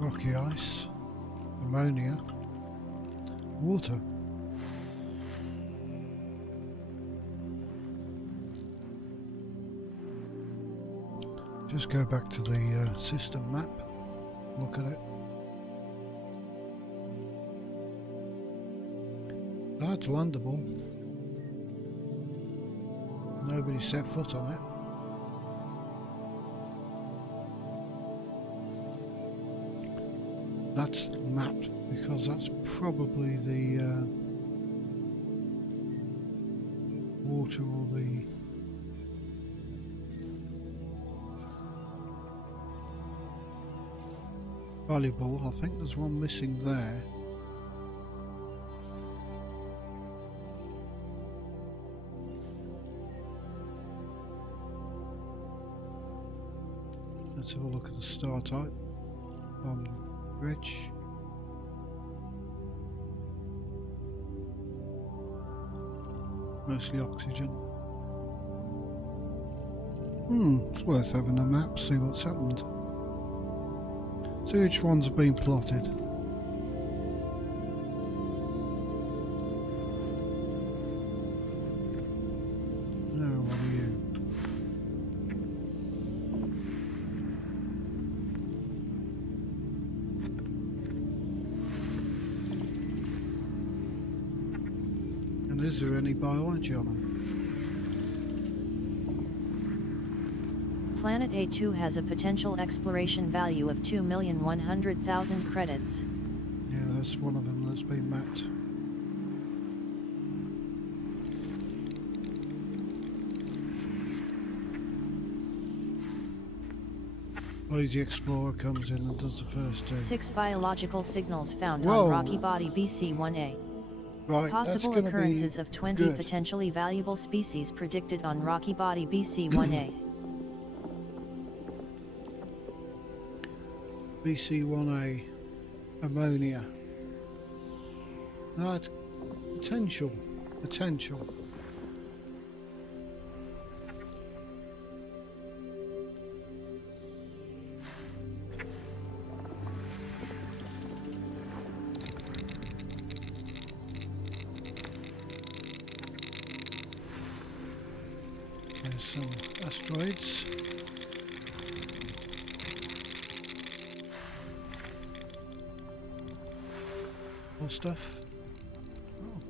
Rocky ice, ammonia, water. Just go back to the system map, look at it. That's landable. Nobody set foot on it. That's mapped because that's probably the water or the valuable. I think there's one missing there. Let's have a look at the star type on Rich. Mostly oxygen. It's worth having a map, see what's happened. See which ones have been plotted. Now, what are you? And is there any biology on them? Planet A2 has a potential exploration value of 2,100,000 credits. Yeah, that's one of them that's been mapped. Lazy Explorer comes in and does the first two. 6 biological signals found Whoa. on rocky body BC1A. Right, Possible that's occurrences of 20 good. potentially valuable species predicted on rocky body BC1A. BC1A, ammonia. That's potential. There's some asteroids. More stuff. Oh.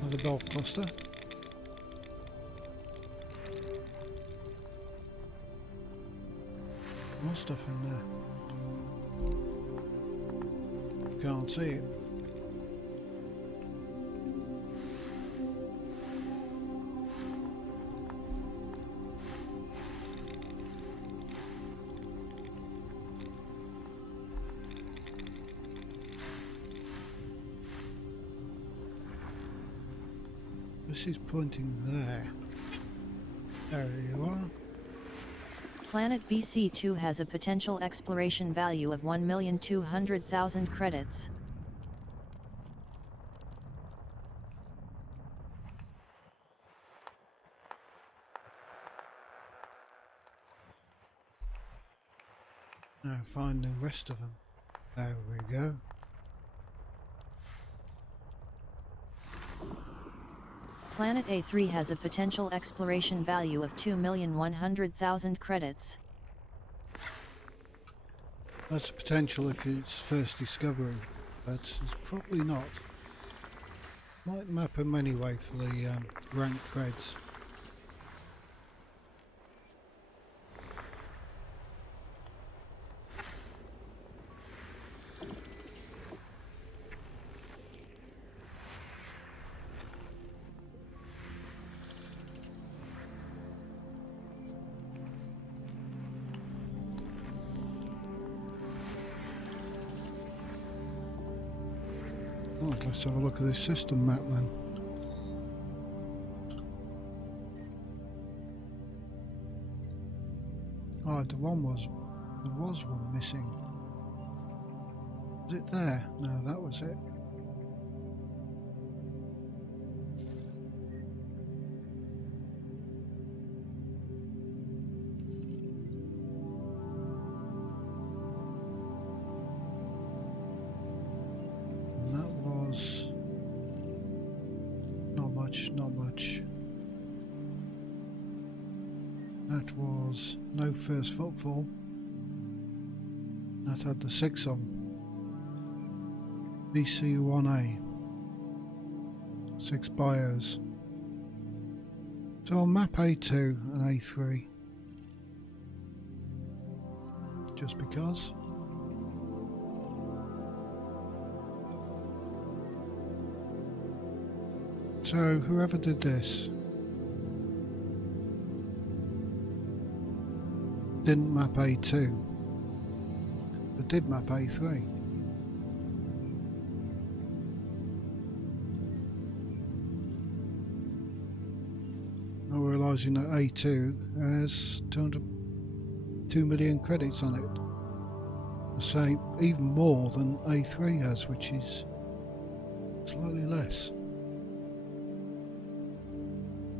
Another bulk cluster. More stuff in there. Can't see it. This is pointing there. There you are. Planet BC2 has a potential exploration value of 1,200,000 credits. Now find the rest of them. There we go. Planet A3 has a potential exploration value of 2,100,000 credits. That's a potential if it's first discovery, but it's probably not. Might map them anyway for the rank creds. Right, let's have a look at this system map then. Oh, there was one missing. Was it there? No, that was it. Not much. That was no first footfall. That had the 6 on. BC1A. 6 bios. So on map A2 and A3. Just because. So whoever did this didn't map A2, but did map A3. Now realising that A2 has 2 million credits on it. So even more than A3 has, which is slightly less.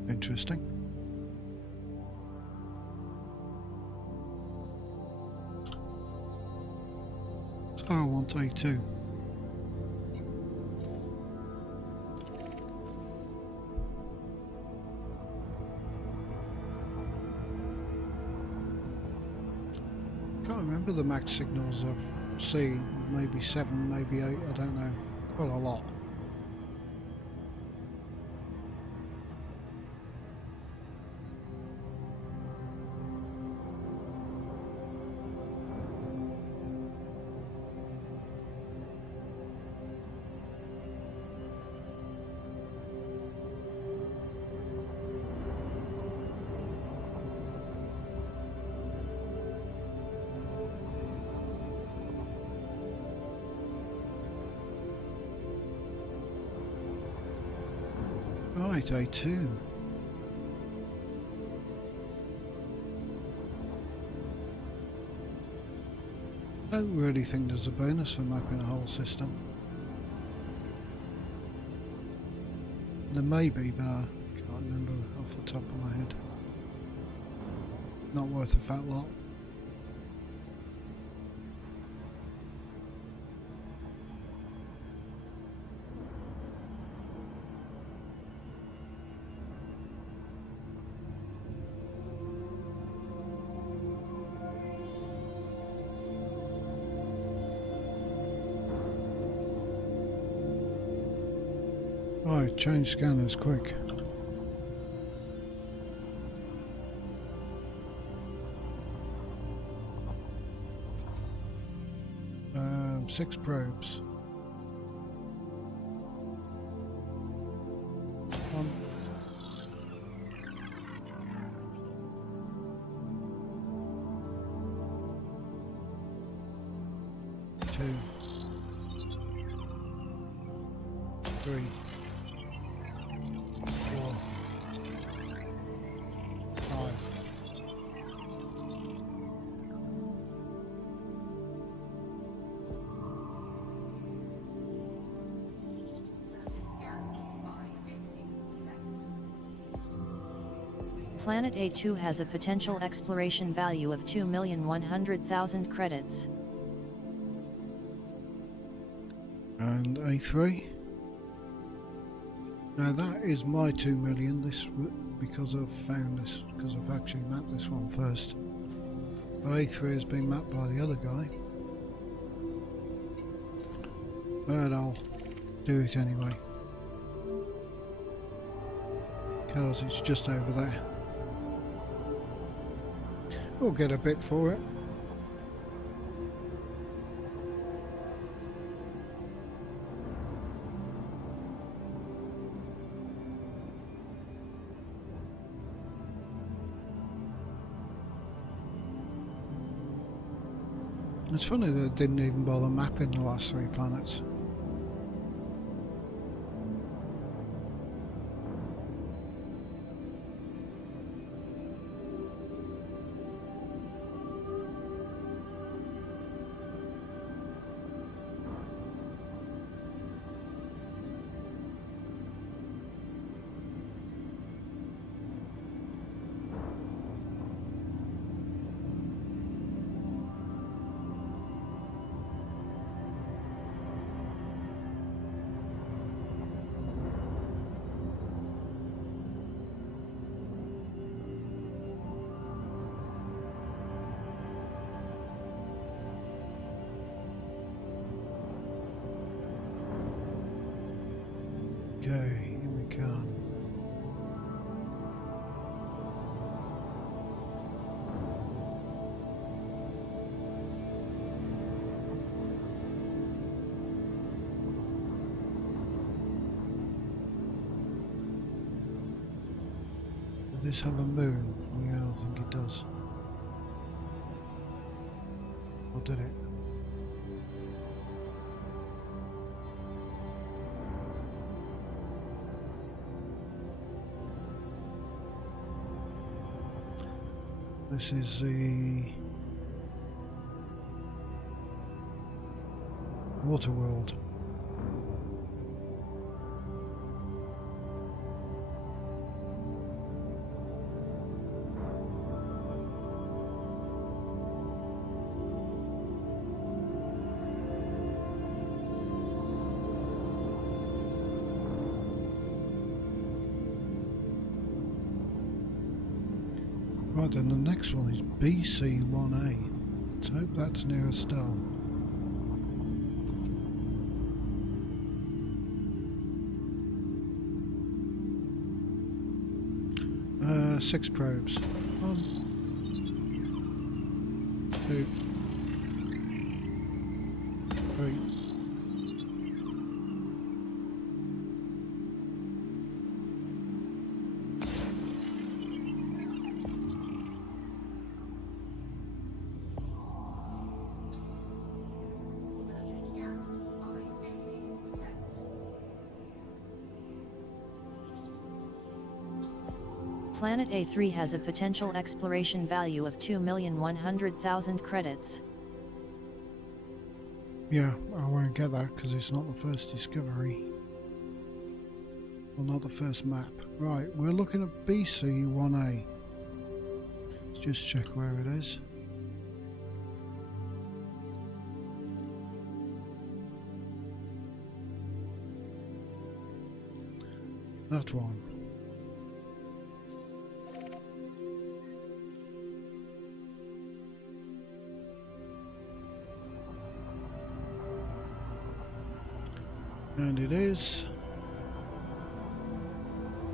Interesting. So I want A2. Can't remember the max signals I've seen. Maybe 7, maybe 8, I don't know. Quite a lot. Right, A2. I don't really think there's a bonus for mapping a whole system. There may be, but I can't remember off the top of my head. not worth a fat lot. Right, change scanners quick. 6 probes. 1. 2. 3. 4. 5. Planet A2 has a potential exploration value of 2,100,000 credits. And A3. Now that is my 2 million, this because I've found this, because I've actually mapped this one first. But A3 has been mapped by the other guy. But I'll do it anyway, because it's just over there. We'll get a bit for it. It's funny that it didn't even bother mapping the last 3 planets. Okay, here we come. Does this have a moon? Yeah, I think it does. Or did it? This is the water world. Right, then the next one is BC1A. Let's hope that's near a star. Six probes. 1, 2, 3. Planet A3 has a potential exploration value of 2,100,000 credits. Yeah, I won't get that because it's not the first discovery. Well, not the first map. Right, we're looking at BC1A. Let's just check where it is. That one. And it is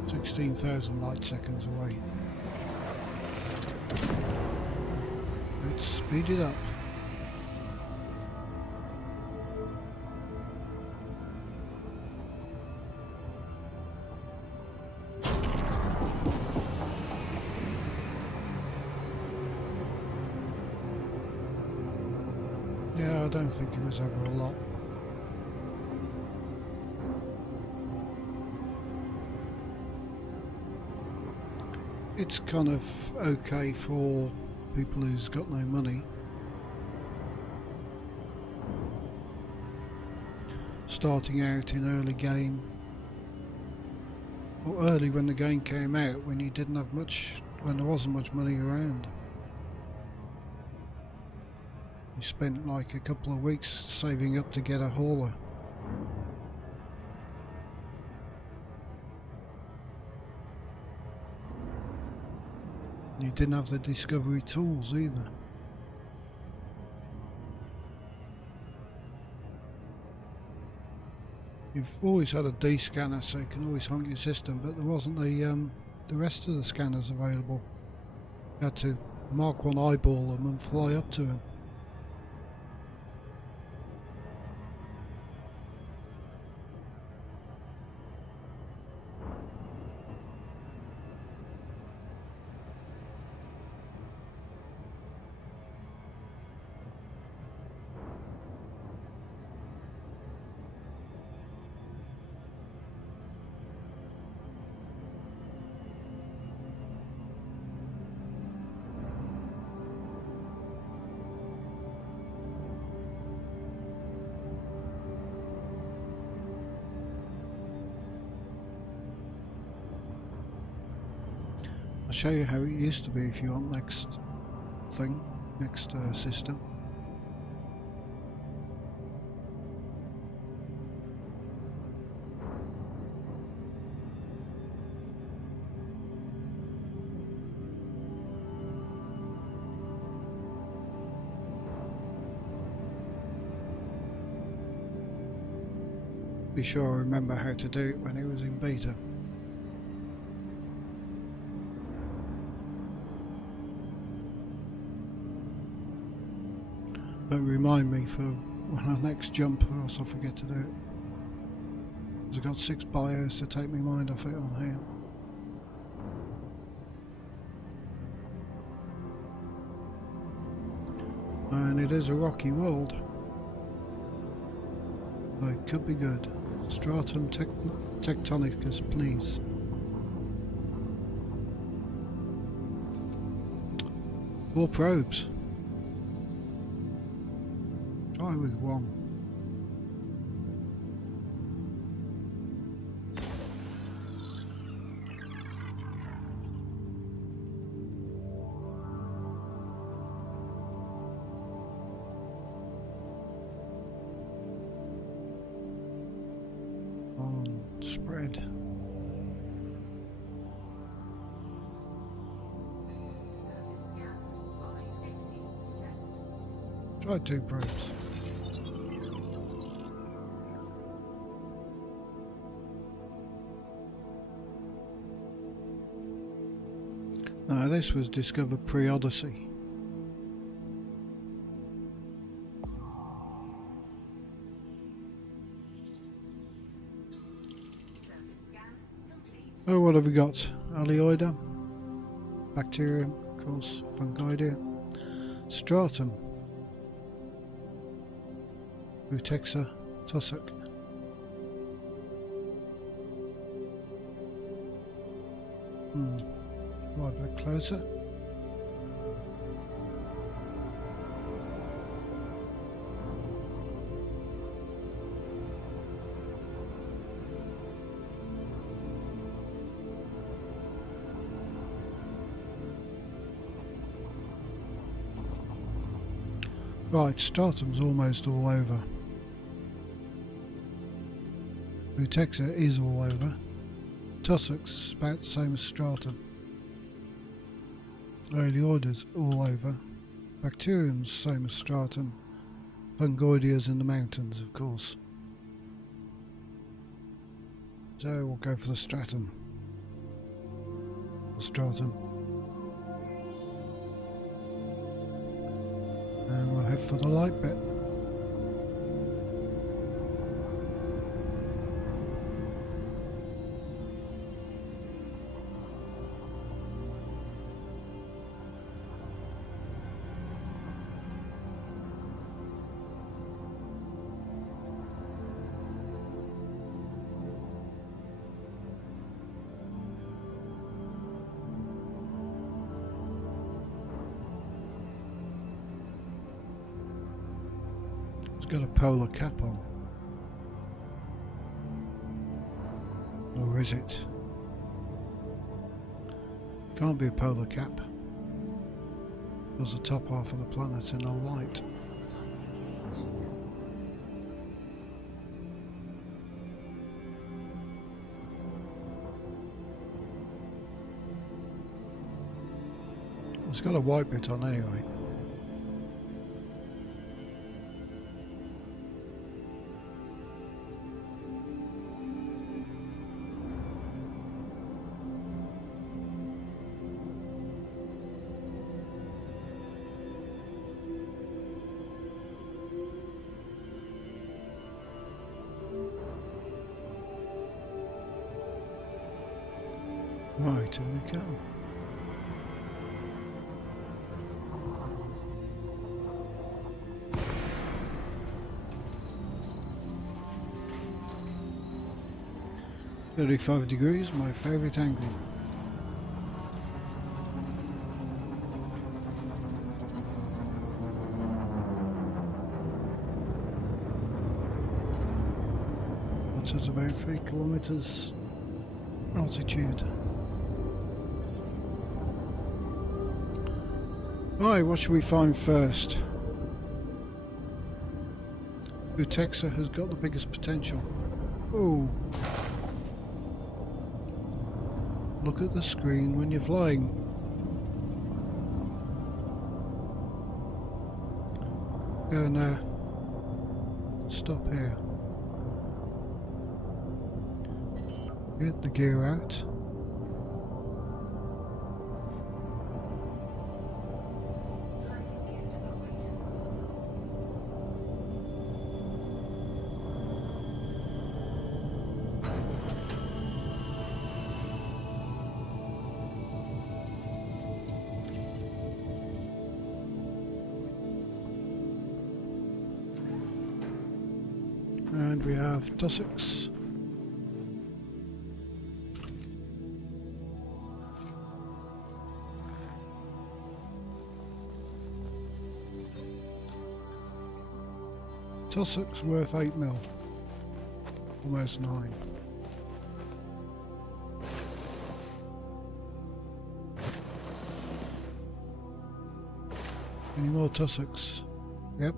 16,000 light seconds away. Let's speed it up. Yeah, I don't think it was ever a lot. It's kind of okay for people who's got no money. Starting out in early game, or early when the game came out, when you didn't have much, when there wasn't much money around. You spent like a couple of weeks saving up to get a hauler. You didn't have the discovery tools either. You've always had a D scanner, so you can always hunt your system, but there wasn't the rest of the scanners available. You had to mark one, eyeball them, and fly up to them. I'll show you how it used to be if you want next thing, next system. Be sure I remember how to do it when it was in beta. But remind me for when I next jump, or else I'll forget to do it. Because I've got 6 bios to take my mind off it on here. And it is a rocky world. So it could be good. Stratum tectonicus, please. More probes. Try with one. On spread. Try 2 probes. Now this was discovered pre-Odyssey. Oh, what have we got? Alioida, bacterium, of course, fungoidea, stratum, Utexa, tussock. A bit closer. Right, stratum's almost all over. Lutexa is all over. Tussock's about the same as stratum. Aeolioida's all over. Bacterium's same as stratum. Fungoidea's in the mountains, of course. So we'll go for the stratum. The stratum. And we'll head for the light bit. Got a polar cap on, or is it? Can't be a polar cap because the top half of the planet's in a light. It's got a white bit on anyway. Right, here we go. $35°, my favourite angle. Puts us about 3 kilometres altitude. Right, what should we find first? Lutexa has got the biggest potential. Oh. Look at the screen when you're flying. And stop here. Get the gear out. And we have tussocks. Tussocks worth 8 mil, almost 9. Any more tussocks? Yep.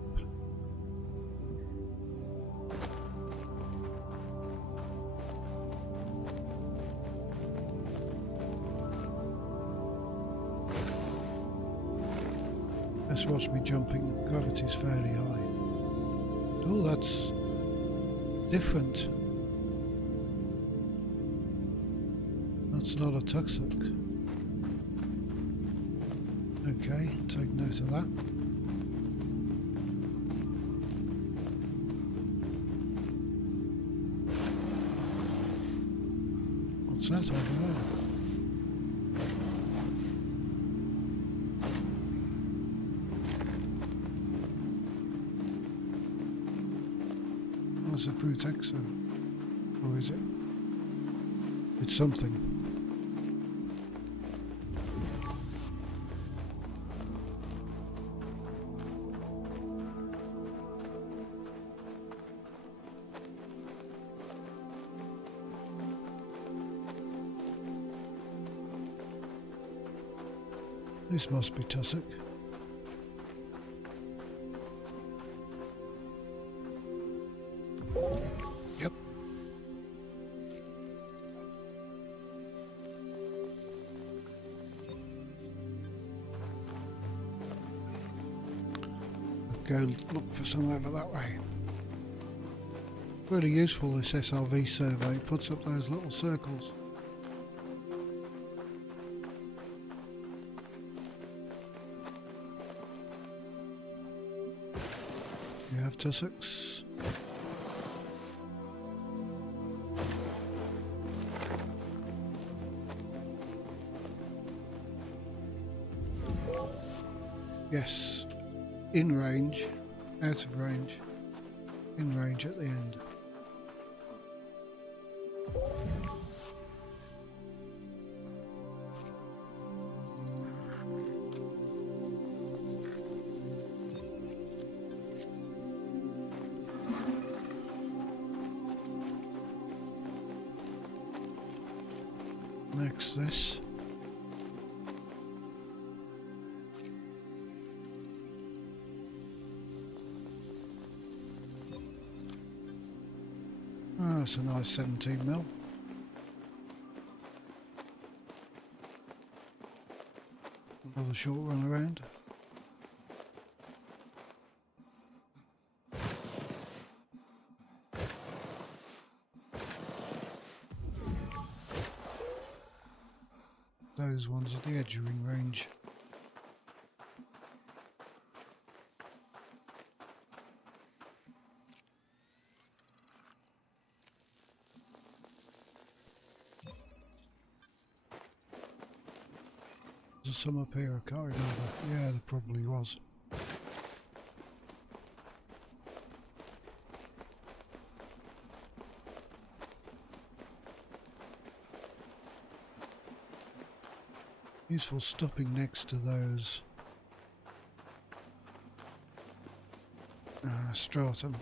Just watch me jumping. Gravity's fairly high. Oh, that's different. That's not a tussock. Okay, take note of that. What's that over there? That's a Frutexa, or is it? It's something. This must be tussock. go look for some over that way. Really useful, this SRV survey. It puts up those little circles. You have tussocks. Yes, in range, out of range, in range at the end. Next this. Oh, that's a nice 17 mil. Another short run around. Those ones at the edging range. There's some up here, I can't remember. Yeah, there probably was. Useful stopping next to those stratum.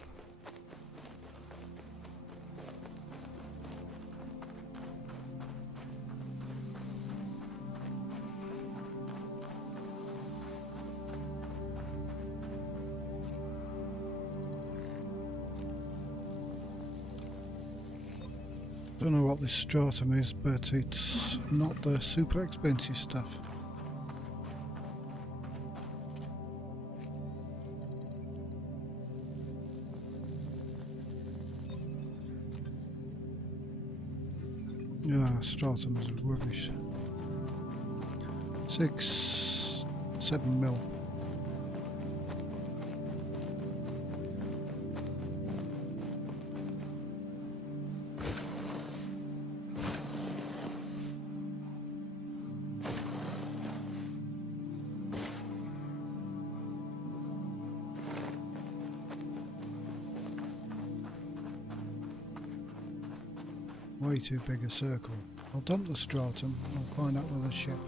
Don't know what this stratum is, but it's not the super expensive stuff. Yeah, stratum is rubbish. 6, 7 mil. Way too big a circle. I'll dump the stratum and I'll find out with the ship.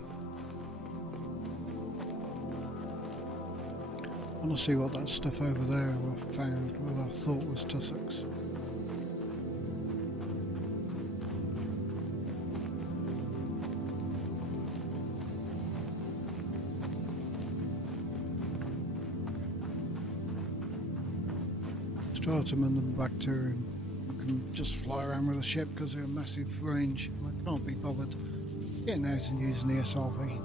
I want to see what that stuff over there I found, what I thought was tussocks. Stratum and the bacterium. Can just fly around with a ship because they're a massive range. I can't be bothered getting out and using the SRV.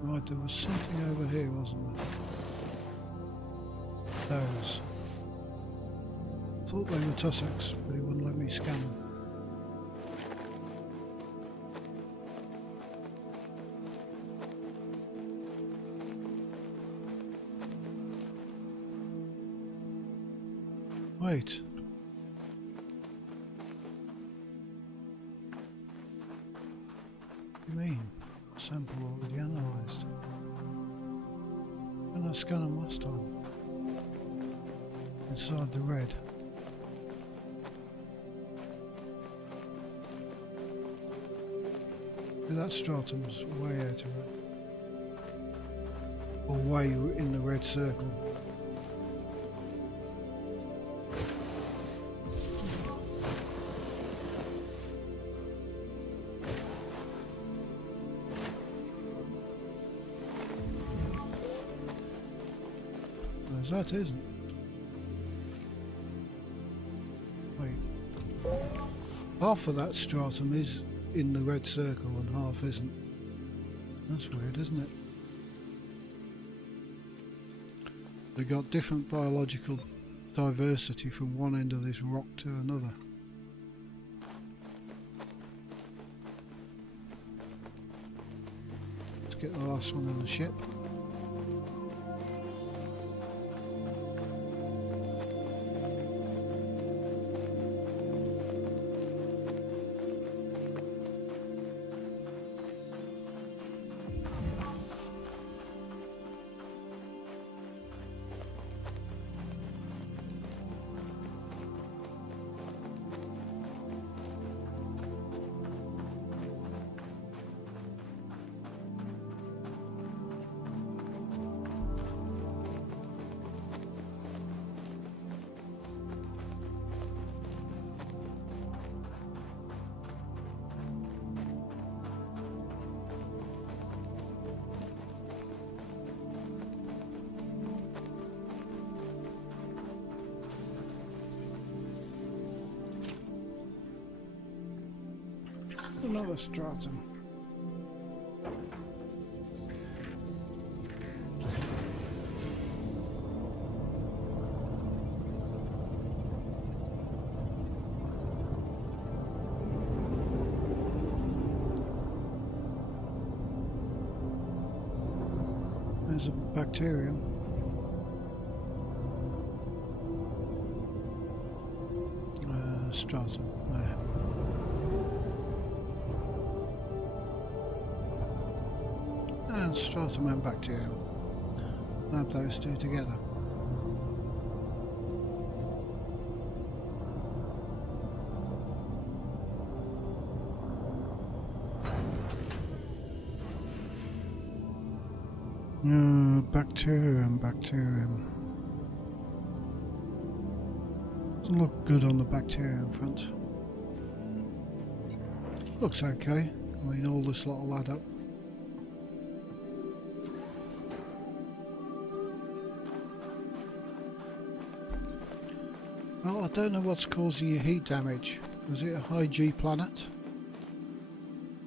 Right, there was something over here, wasn't there? Those. Thought they were tussocks, but he wouldn't let me scan them. Wait. What do you mean? Sample already analysed. When I scan them last time? Inside the red. That stratum's way out of it. Or way in the red circle. That isn't. Wait. half of that stratum is in the red circle and half isn't. That's weird, isn't it? They've got different biological diversity from one end of this rock to another. Let's get the last one on the ship. Another stratum. There's a bacterium. Stratum. There. And stratum and bacterium. Lab those two together. Bacterium. Doesn't look good on the bacterium front. Looks okay. I mean, all this lot will add up. Well, I don't know what's causing your heat damage. Was it a high G planet?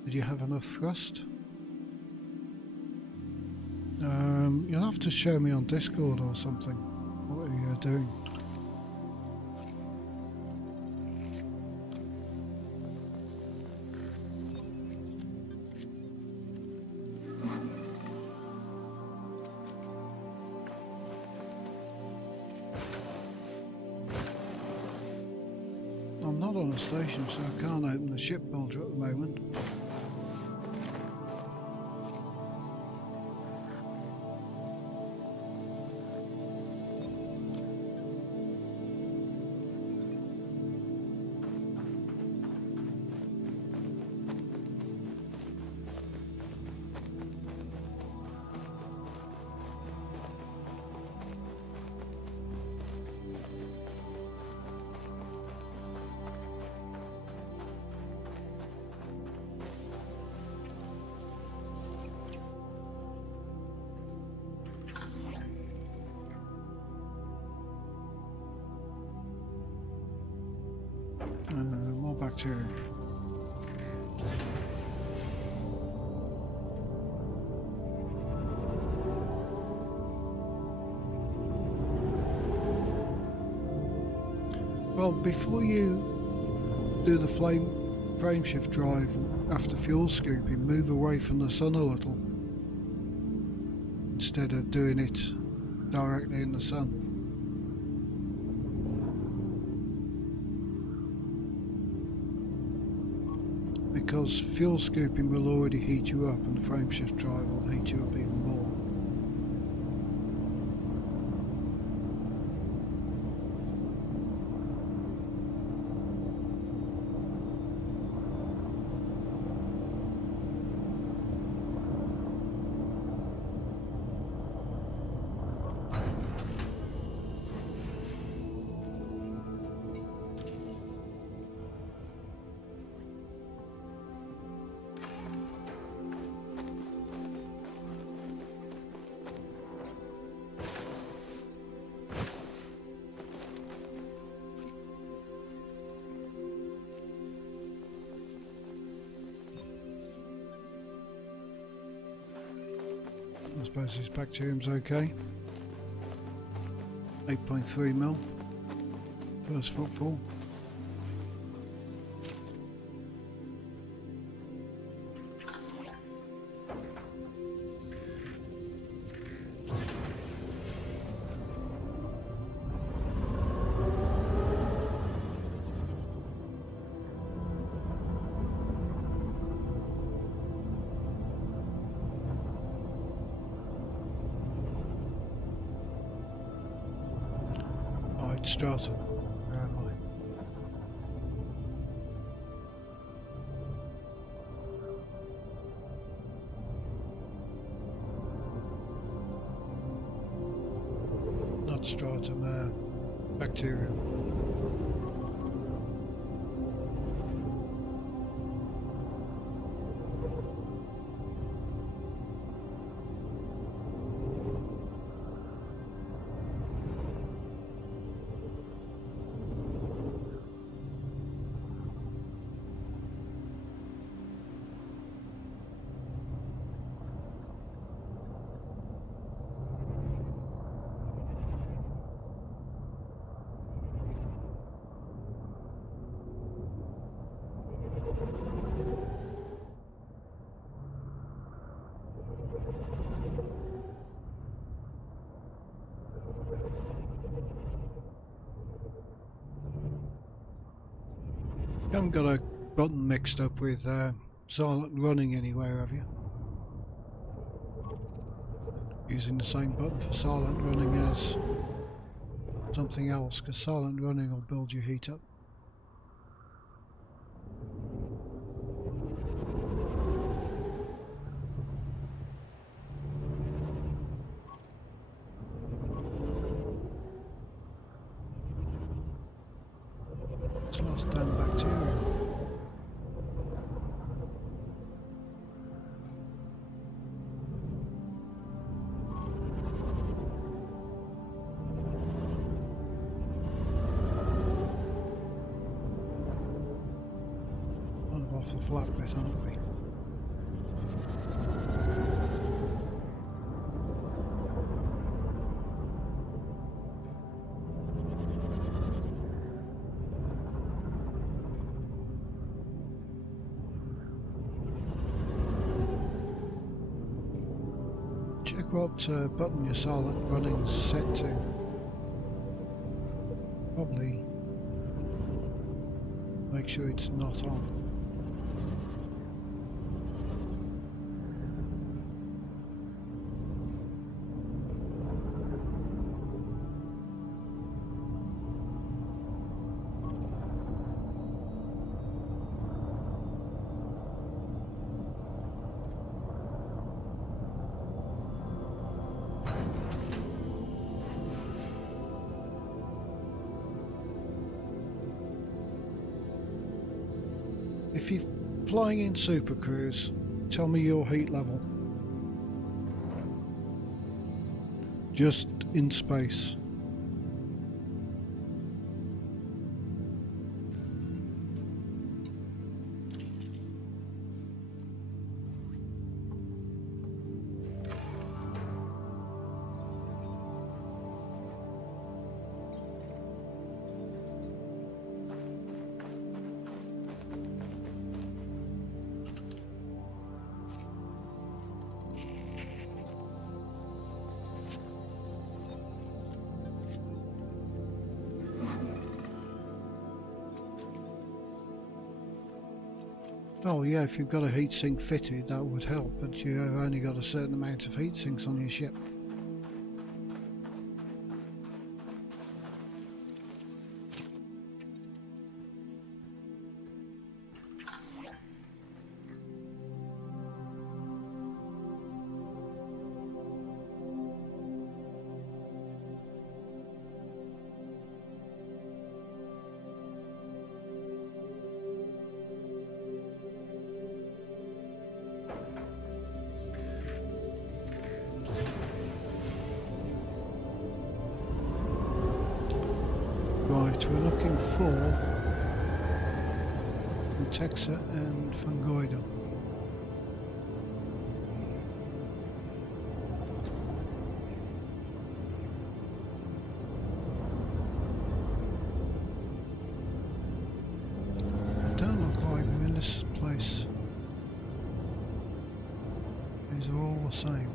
Did you have enough thrust? You'll have to show me on Discord or something what you're doing. I'm not on a station, so I can't open the ship builder at the moment. More bacteria. Well, before you do the frame shift drive after fuel scooping, move away from the sun a little instead of doing it directly in the sun. Because fuel scooping will already heat you up and the frame shift drive will heat you up even more. suppose this bacterium's okay. 8.3 mil. First footfall. Stratum. Where am I? Not stratum, bacterium. You haven't got a button mixed up with silent running anywhere, have you? Using the same button for silent running as something else, because silent running will build your heat up. It's lost damn bacteria. Kind of off the flat bit, aren't we? Check what button your silent running's set to. Probably make sure it's not on. If you're flying in Super Cruise, tell me your heat level. Just in space. Oh yeah, if you've got a heatsink fitted that would help, but you've only got a certain amount of heat sinks on your ship. Right, we're looking for Texa and Fungoida. all the same.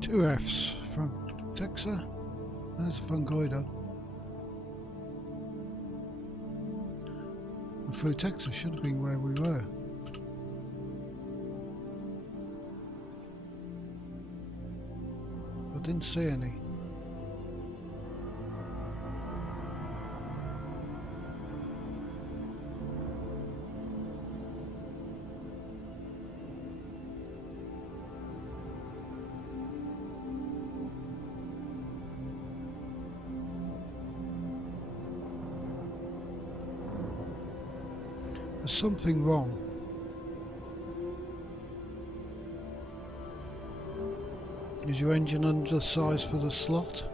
Two Fs from Texa. There's a fungoider. And through Texa should have been where we were. I didn't see any. There's something wrong. Is your engine undersized for the slot?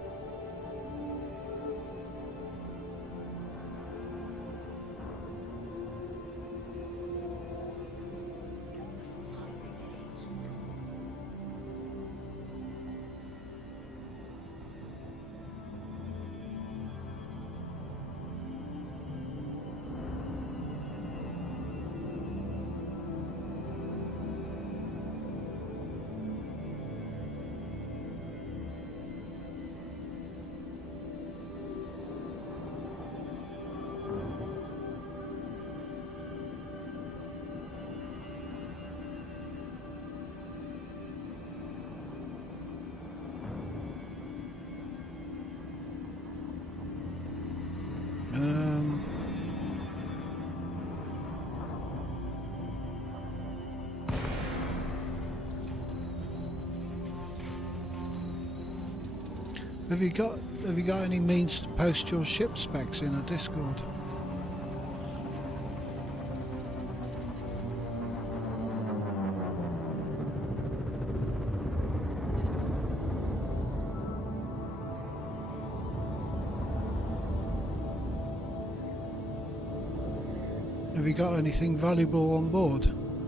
Have you got any means to post your ship specs in a Discord? Have you got anything valuable on board?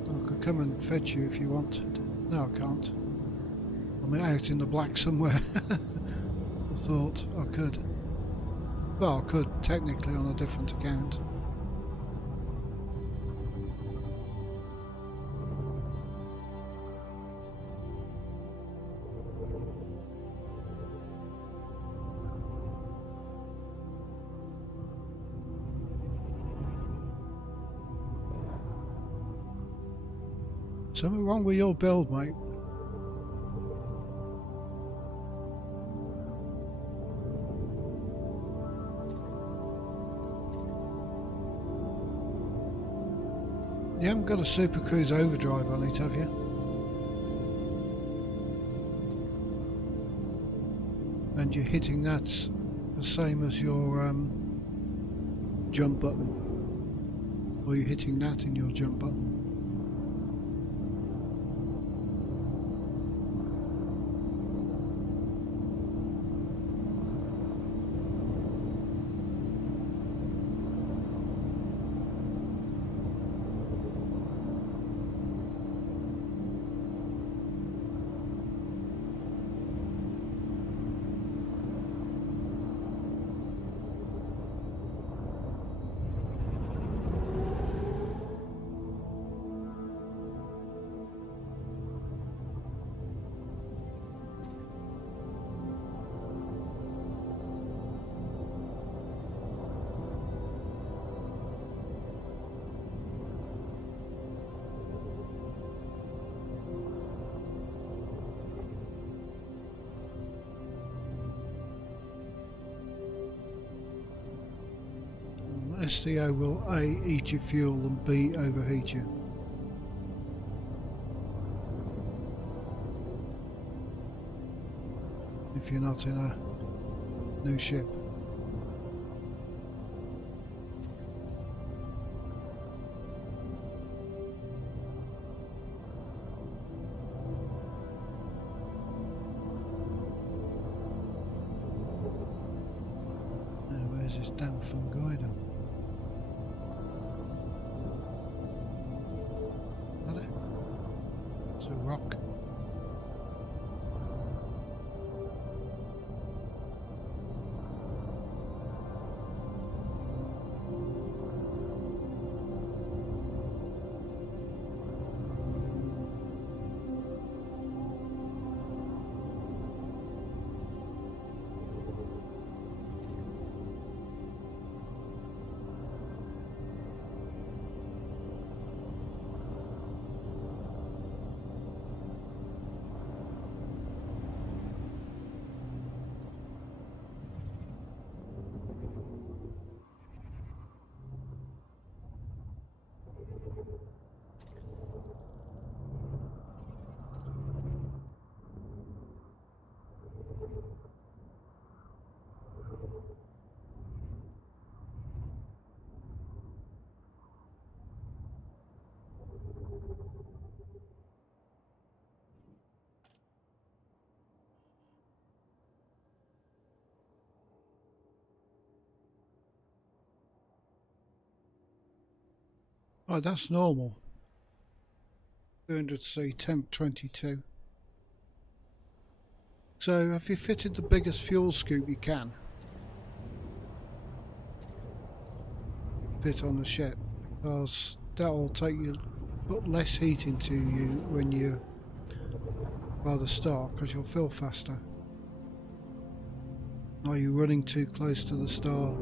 I could come and fetch you if you wanted. No, I can't. I'm out in the black somewhere. I thought I could. Well, I could technically on a different account. Something wrong with your build, mate? You haven't got a Super Cruise overdrive on it, have you? And you're hitting that the same as your jump button? Or you're hitting that in your jump button? SDO will A, eat your fuel, and B, overheat you. If you're not in a new ship. Where's this damn fungoider? Is that it? It's a rock. Right, that's normal. 200C, temp 22. So have you fitted the biggest fuel scoop you can fit on the ship? Because that will take you, put less heat into you when you by the start, because you'll fill faster. Are you running too close to the star?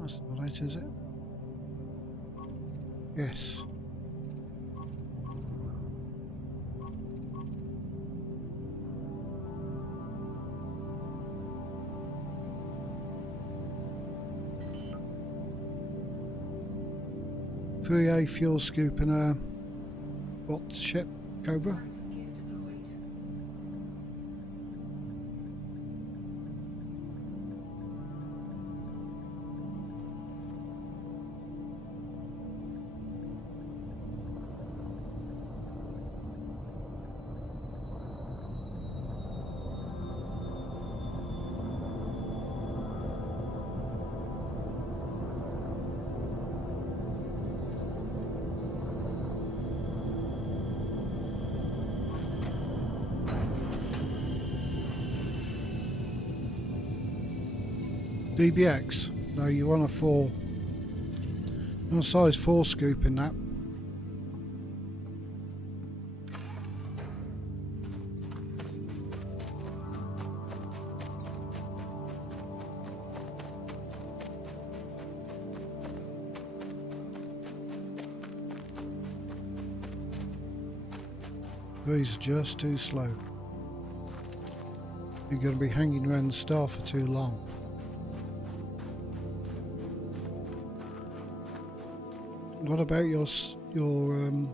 That's not it, is it? Yes. A fuel scoop in a what ship? Cobra? DBX? No, you want a 4. You want a size 4 scoop in that. These are just too slow. You're going to be hanging around the star for too long. What about your you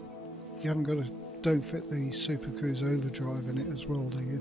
haven't got a, don't fit the Super Cruise overdrive in it as well, do you?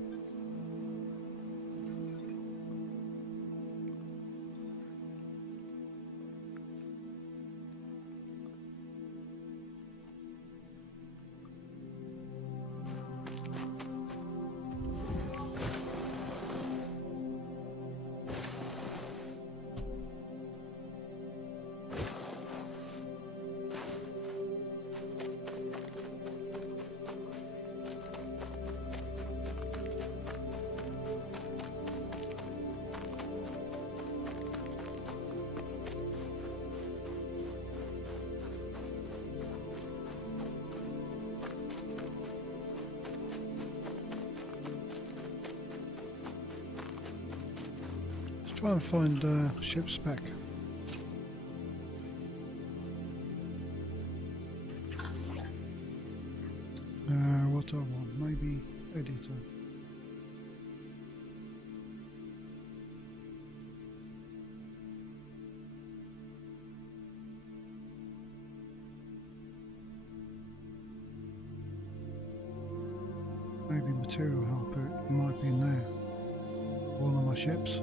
Try and find ship spec. What I want, maybe editor. Maybe material helper, it might be in there. One of my ships.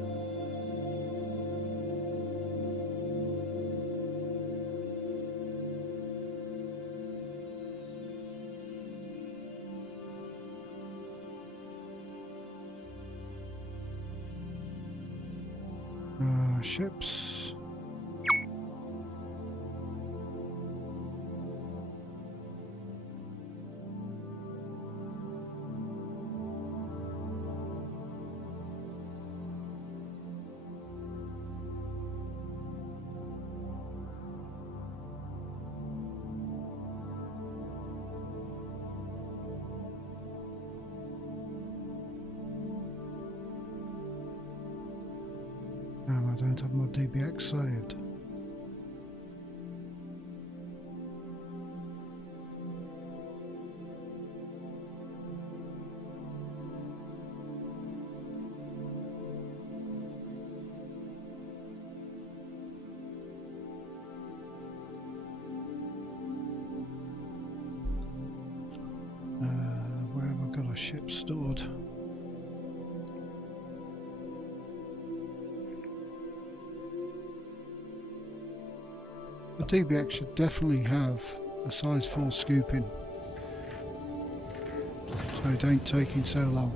Ships. I don't have my DBX saved. Where have I got a ship stored? The DBX should definitely have a size 4 scooping, so it ain't taking so long.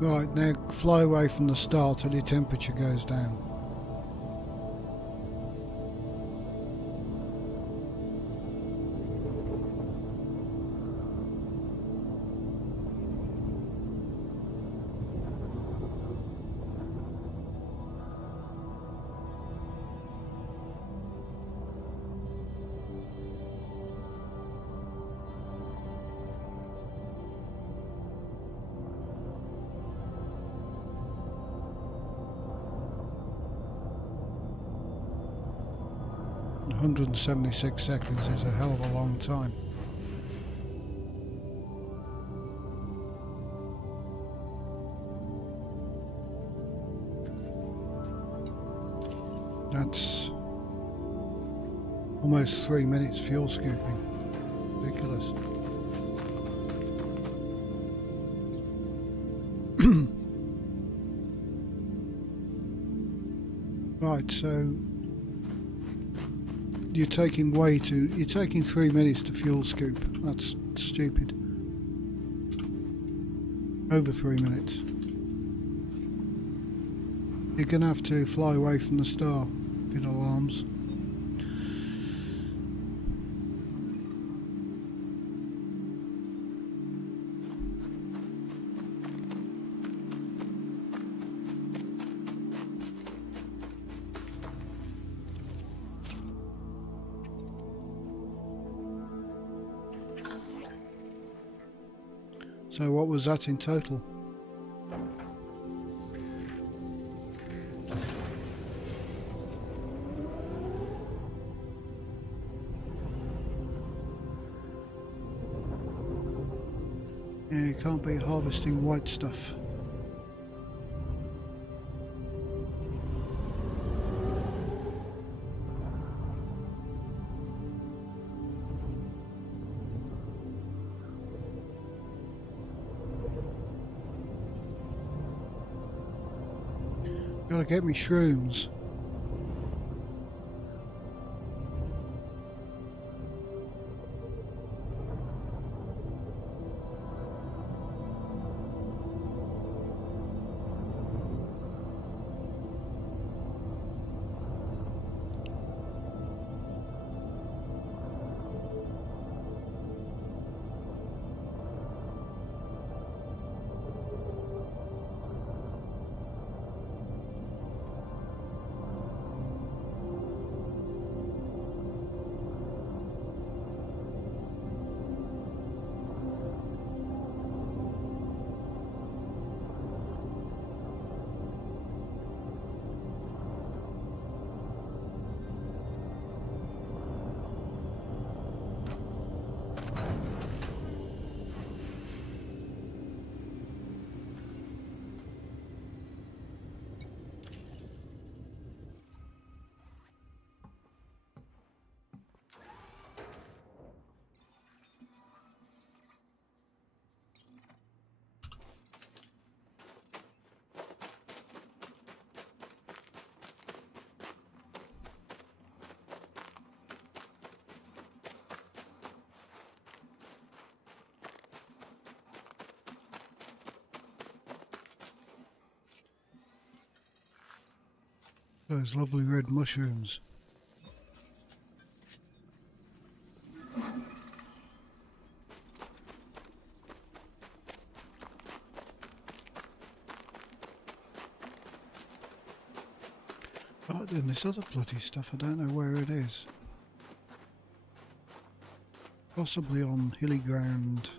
Right, now fly away from the start till your temperature goes down. .176 seconds is a hell of a long time. That's almost 3 minutes fuel scooping. Ridiculous. Right, so you're taking 3 minutes to fuel scoop. That's stupid. Over 3 minutes. You're gonna have to fly away from the star if it alarms. So what was that in total? Yeah, you can't be harvesting white stuff. Gotta get me shrooms. Those lovely red mushrooms. Oh, then this other bloody stuff, I don't know where it is. Possibly on hilly ground.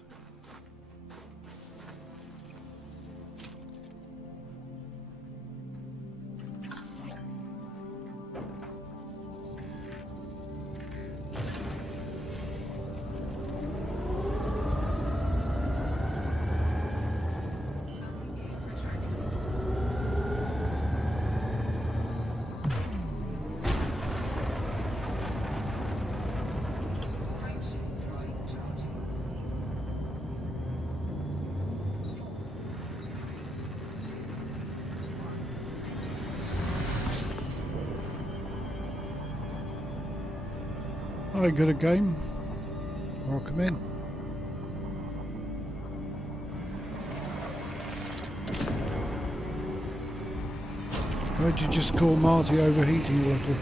I got a game. I'll come in. Why'd you just call Marty overheating a little?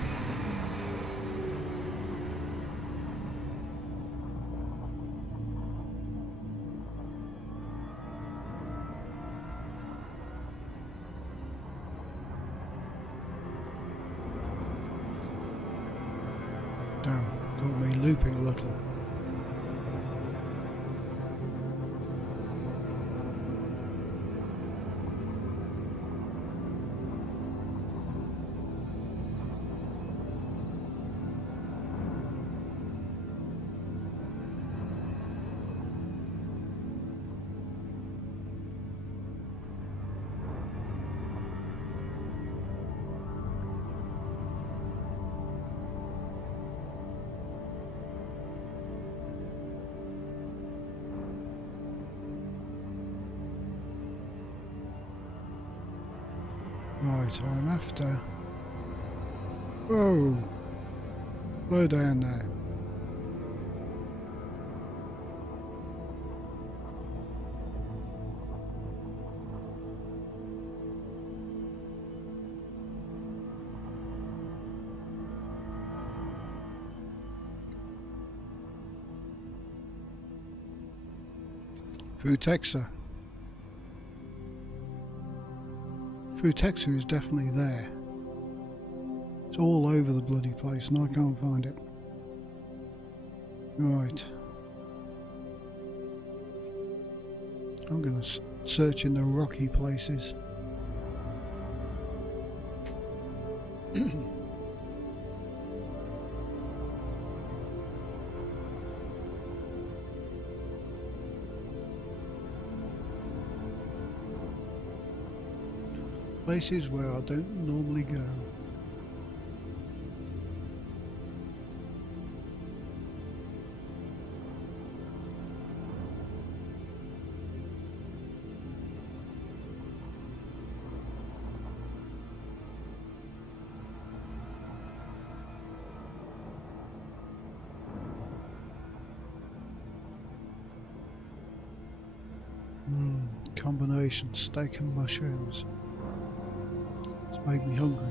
Damn, got me looping a little. Right, I'm after. Whoa! Slow down now. Frutexa. Frutexa is definitely there. It's all over the bloody place and I can't find it. Right. I'm going to search in the rocky places. Places where I don't normally go. Combination steak and mushrooms. It's made me hungry.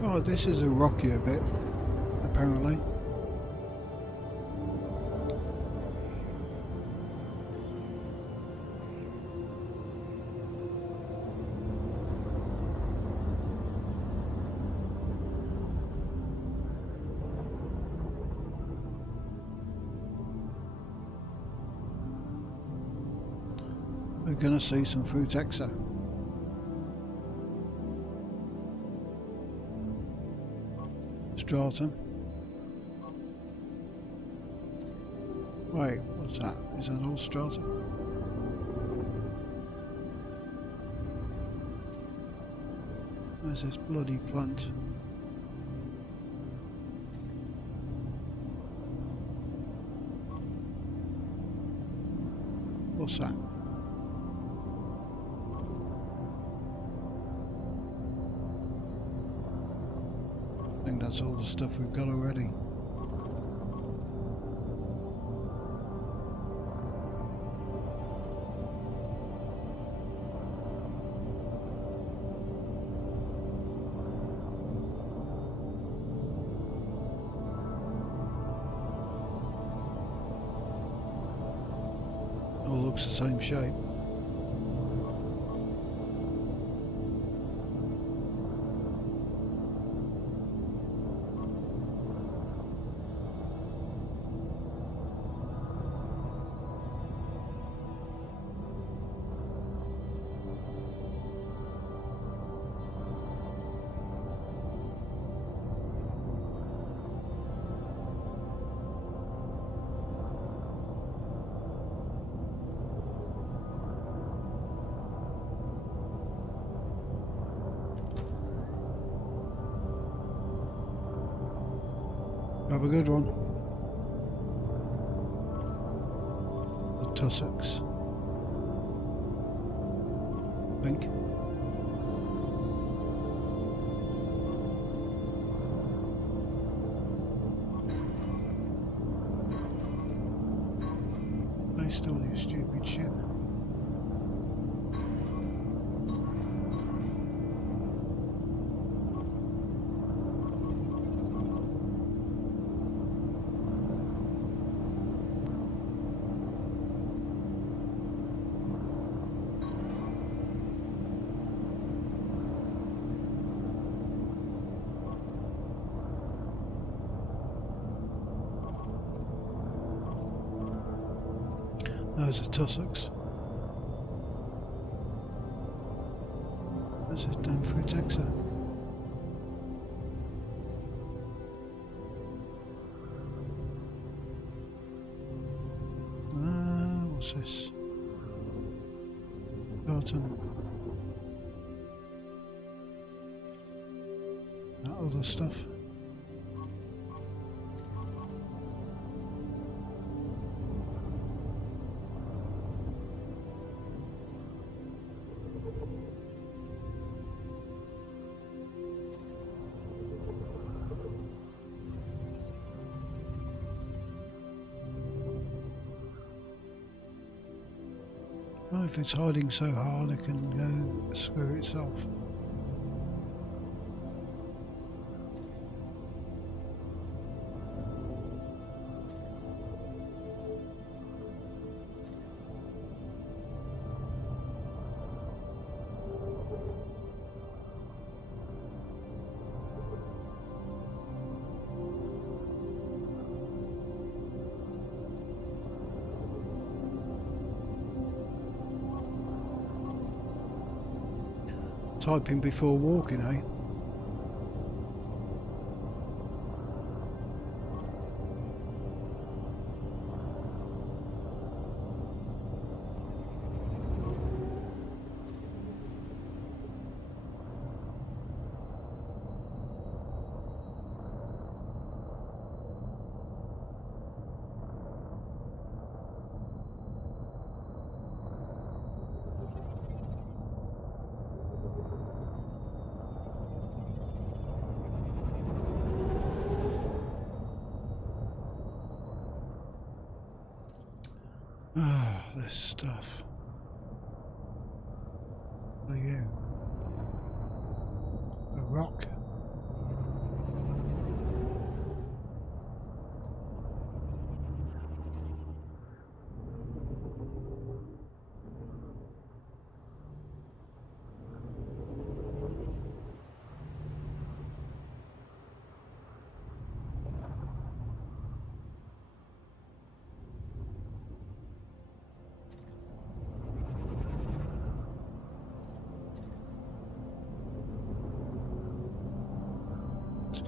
Oh, this is a rockier bit, apparently. We're going to see some Frutexa. Stratum. Wait, what's that? Is that all stratum? There's this bloody plant. What's that? I think that's all the stuff we've got already. All looks the same shape. Have a good one. The tussocks. Think. They stole your stupid shit. Those are tussocks. This is damn Frutexa. What's this? Carton. That other stuff. Well, if it's hiding so hard, it can go screw itself. Typing before walking, eh? Ah, this stuff. What are you? A rock?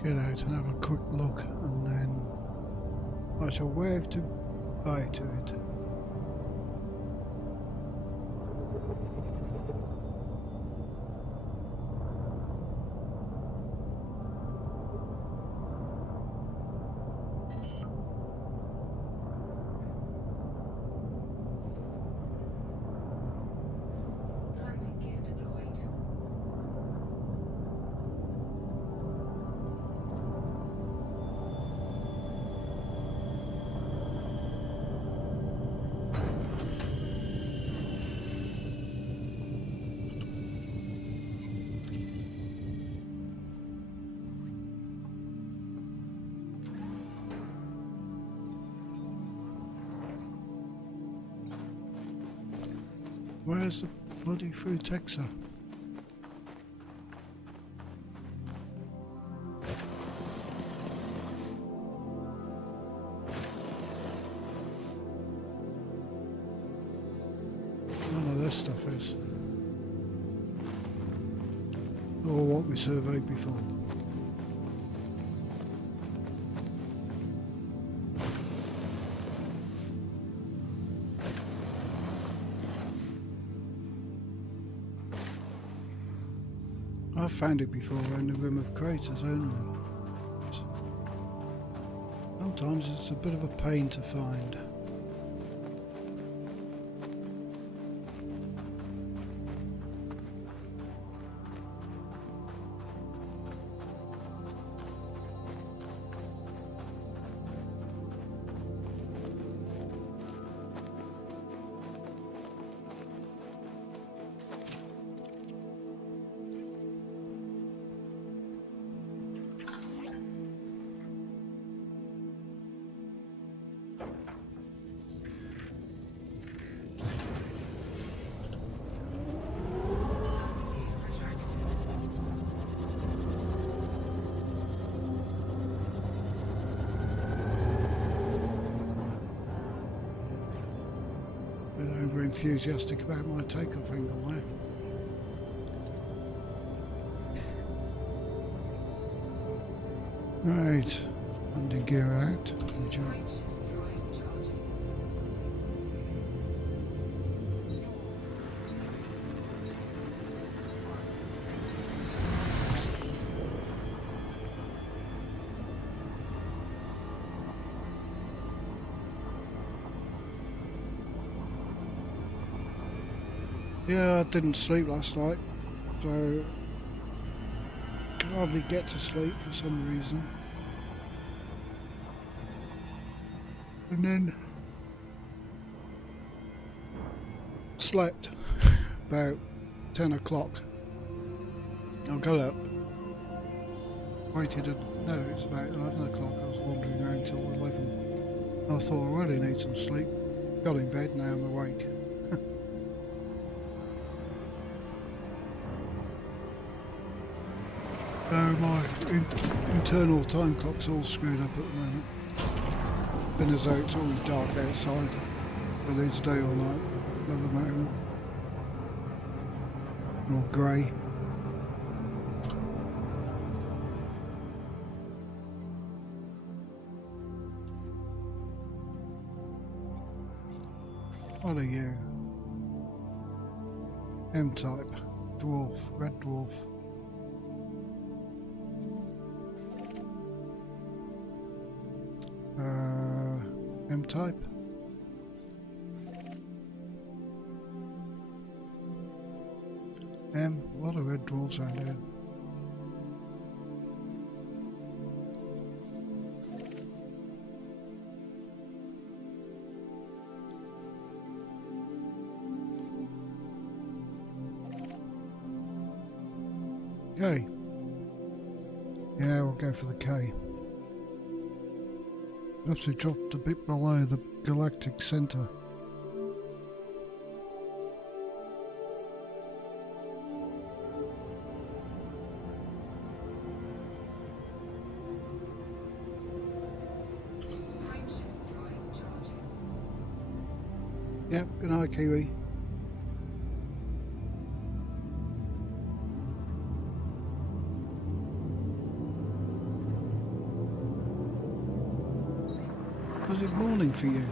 Get out and have a quick look, and then I shall wave goodbye to it. Where's the bloody food texer? None of this stuff is. Or what we surveyed before. I've found it before around the rim of craters only. Sometimes it's a bit of a pain to find. Over enthusiastic about my takeoff angle there. Right, landing gear out. Good job. Yeah, I didn't sleep last night, so could hardly get to sleep for some reason. And then slept about 10 o'clock. I got up, waited, no, it's about 11 o'clock. I was wandering around till 11. I thought I really need some sleep. Got in bed, now I'm awake. So my internal time clock's all screwed up at the moment. Been as though it's all dark outside, whether it's day or night at the moment. Or grey. What are you? M-type. Dwarf. Red dwarf. M-type. A lot of red dwarfs around here. K. Yeah, we'll go for the K. Perhaps we dropped a bit below the galactic centre. Yep, good night, Kiwi. Was it morning for you?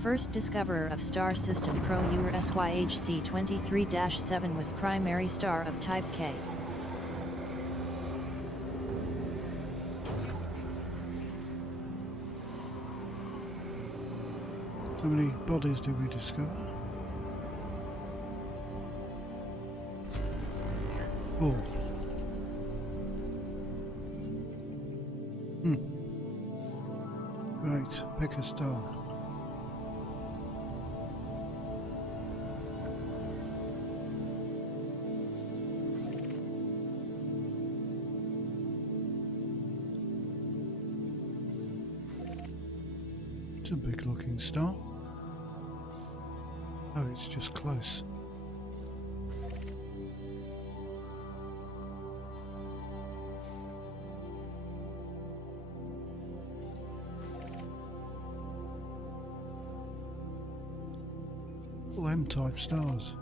First discoverer of star system Pro Ur SYHC 23-7 with primary star of type K. How many bodies did we discover? Oh. Right, pick a star. It's a big looking star. Oh, it's just close. All M-type stars.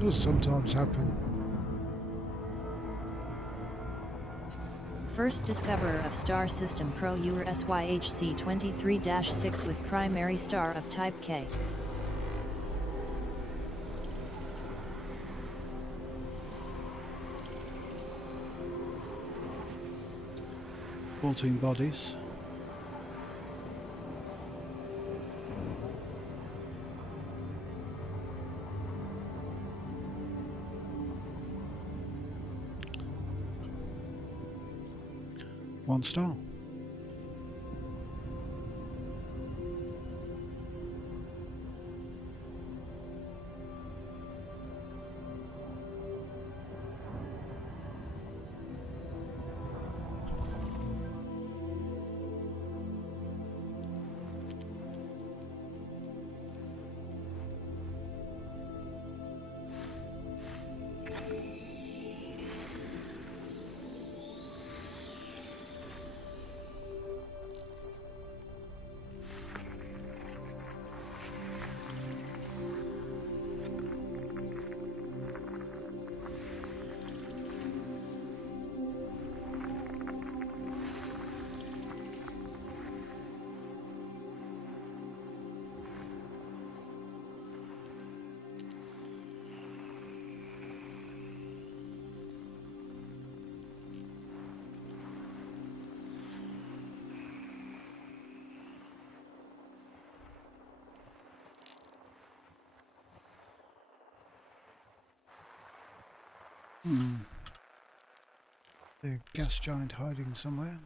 Does sometimes happen. First discoverer of star system Pro Ur SYHC 23-6 with primary star of type K. Bodies. 1 star. The gas giant hiding somewhere.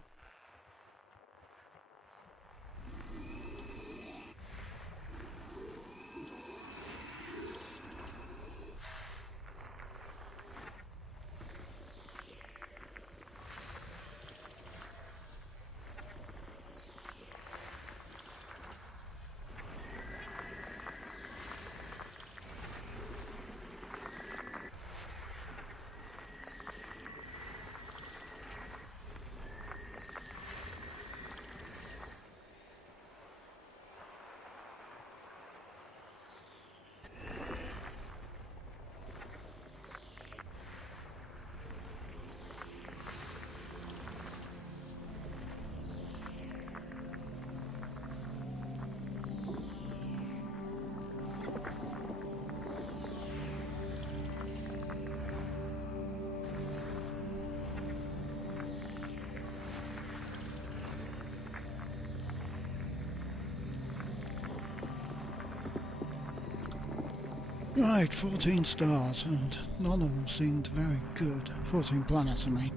Right, 14 stars, and none of them seemed very good. 14 planets, I mean.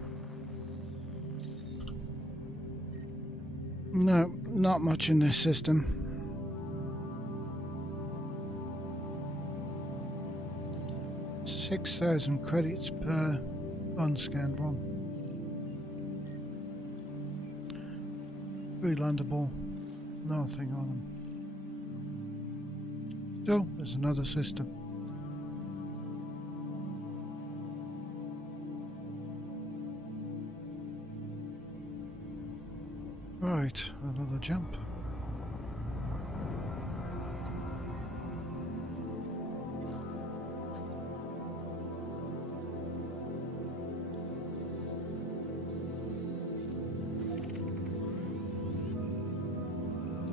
No, not much in this system. $6,000 credits per unscanned one. Relandable, nothing on them. Still, there's another system. Right, another jump.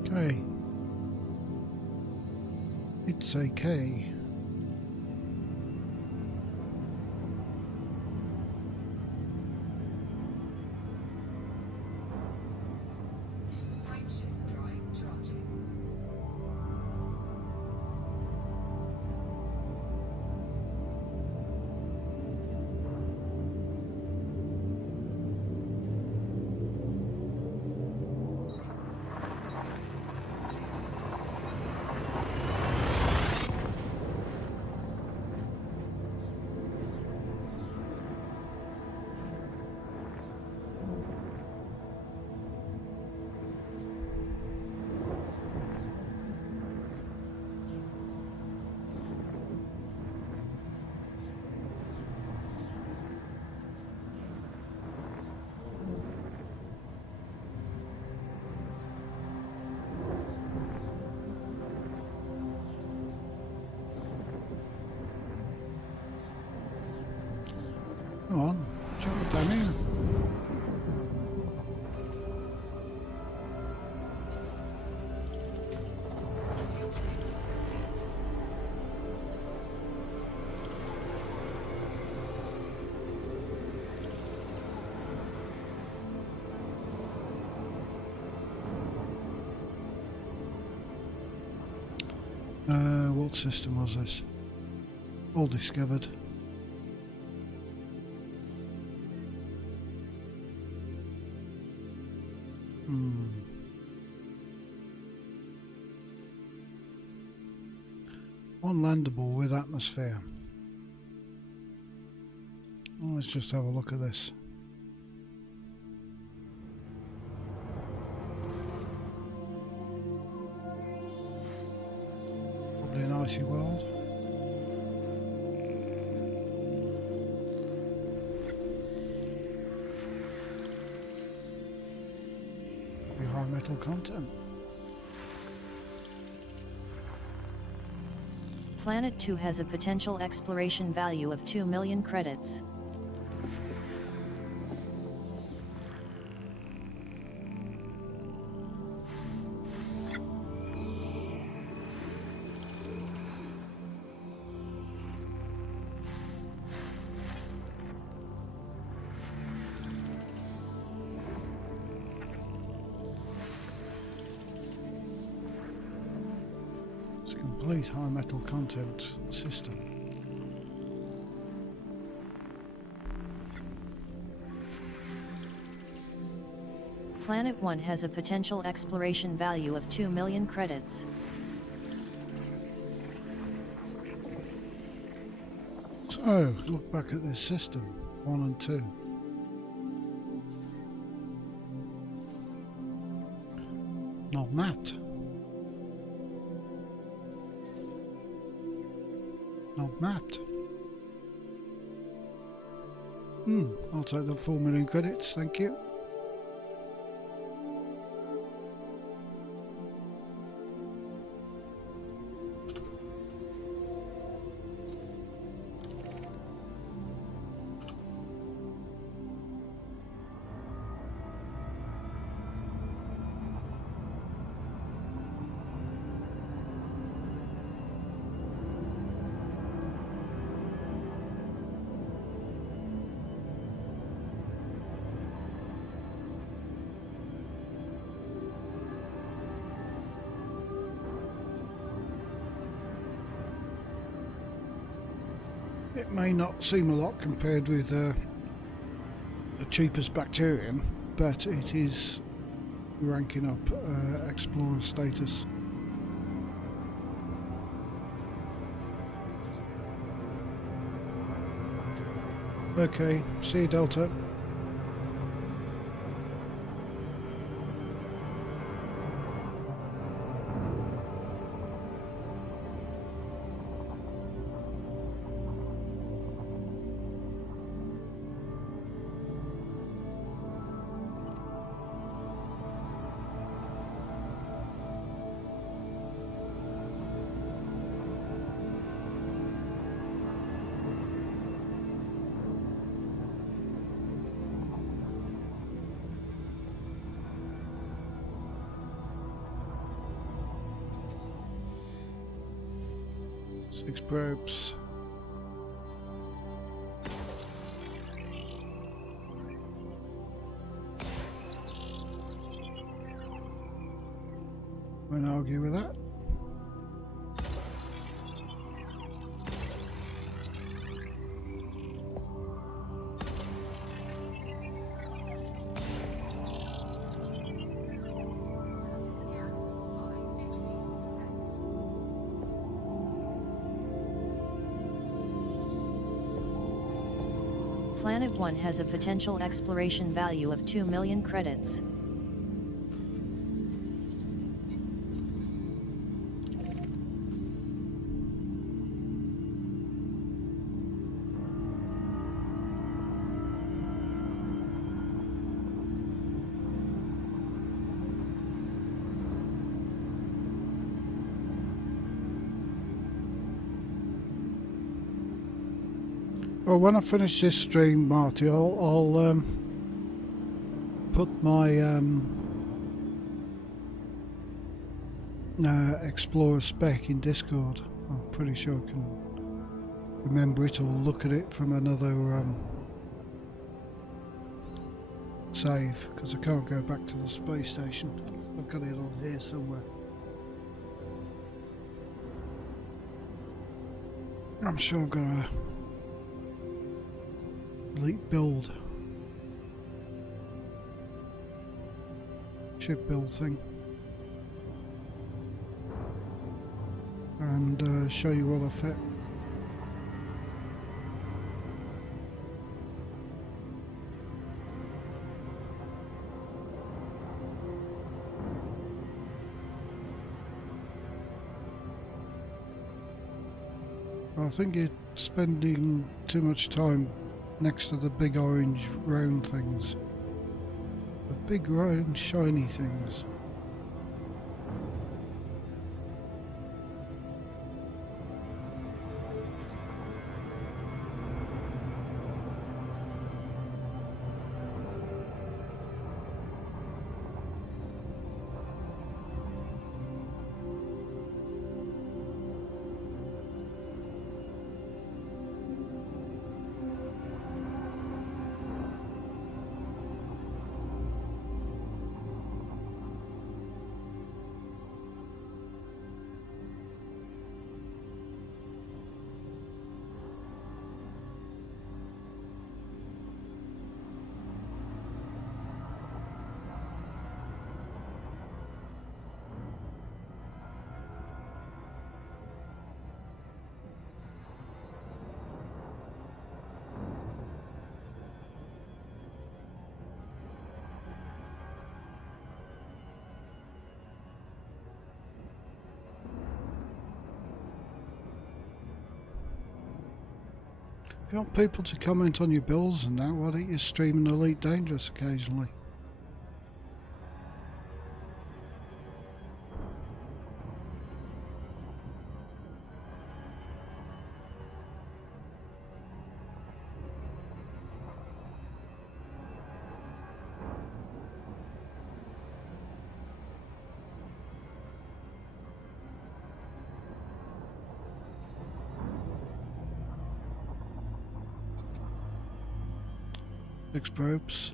Okay. It's a K. Come on, jump down here. What system was this? All discovered. Unlandable with atmosphere. Well, let's just have a look at this. Probably an icy world. Probably high metal content. Planet 2 has a potential exploration value of 2 million credits. Complete high metal content system. Planet 1 has a potential exploration value of 2 million credits. So, look back at this system, 1 and 2. Not mapped. Not mapped. I'll take the 4 million credits, thank you. It may not seem a lot compared with the cheapest bacterium, but it is ranking up explorer status. Okay, see you, Delta. Six probes. Won't argue with that. Planet 1 has a potential exploration value of 2 million credits. Well, when I finish this stream, Marty, I'll put my Explorer spec in Discord. I'm pretty sure I can remember it or look at it from another save, because I can't go back to the space station. I've got it on here somewhere. I'm sure I've got a elite build chip build thing and show you what I fit. I think you're spending too much time next to the big orange round things. The big round shiny things. If you want people to comment on your builds and that, why don't you stream an Elite Dangerous occasionally? Six probes.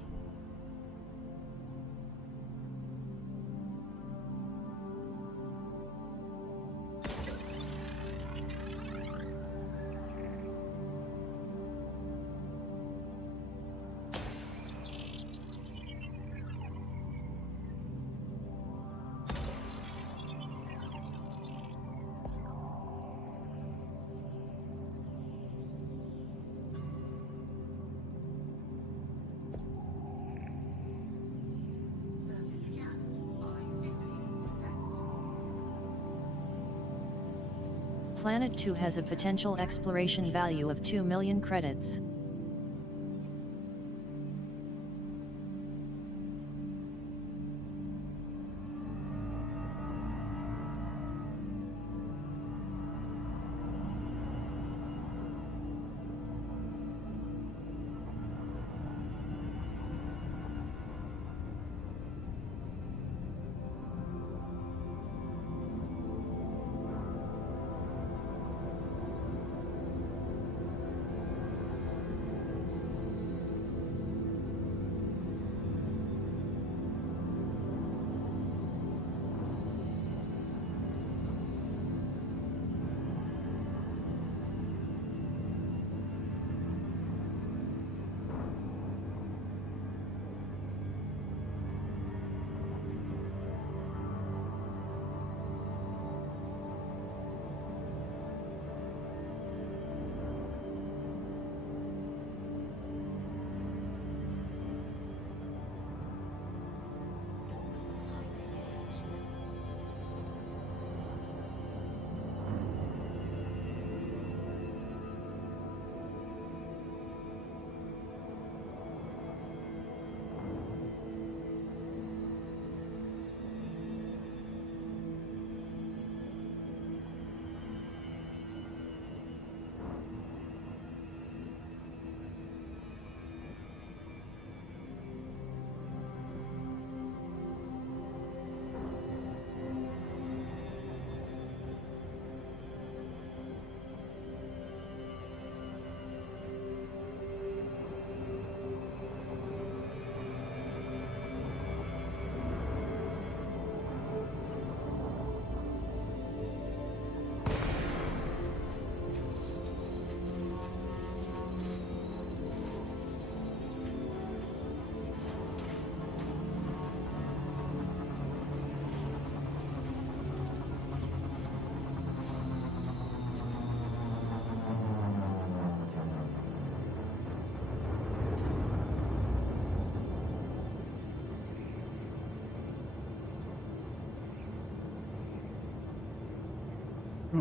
Planet 2 has a potential exploration value of 2 million credits.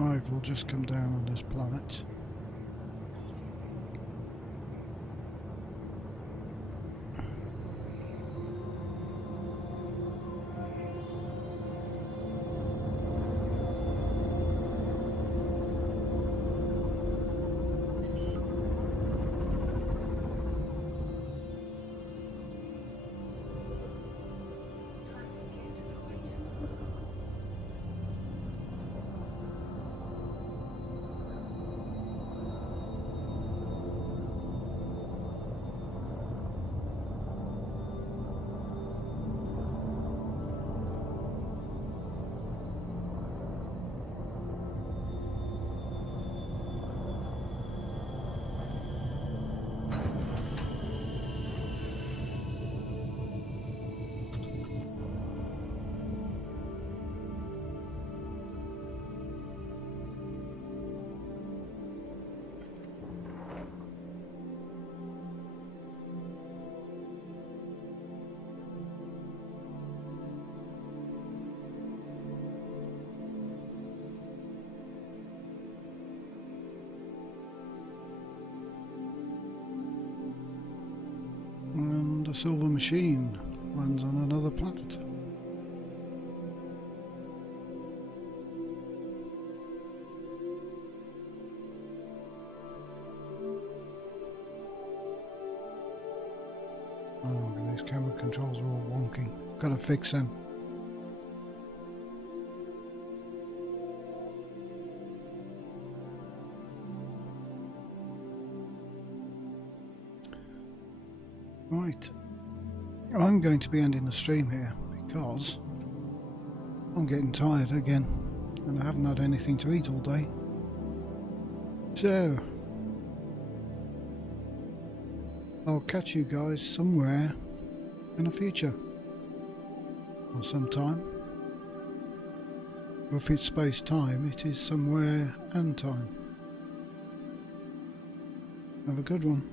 Right, we'll just come down on this planet. And a silver machine lands on another planet. Oh, these camera controls are all wonky. Gotta fix them. Right, I'm going to be ending the stream here because I'm getting tired again and I haven't had anything to eat all day. So, I'll catch you guys somewhere in the future or sometime. Or if it's space-time, it is somewhere and time. Have a good one.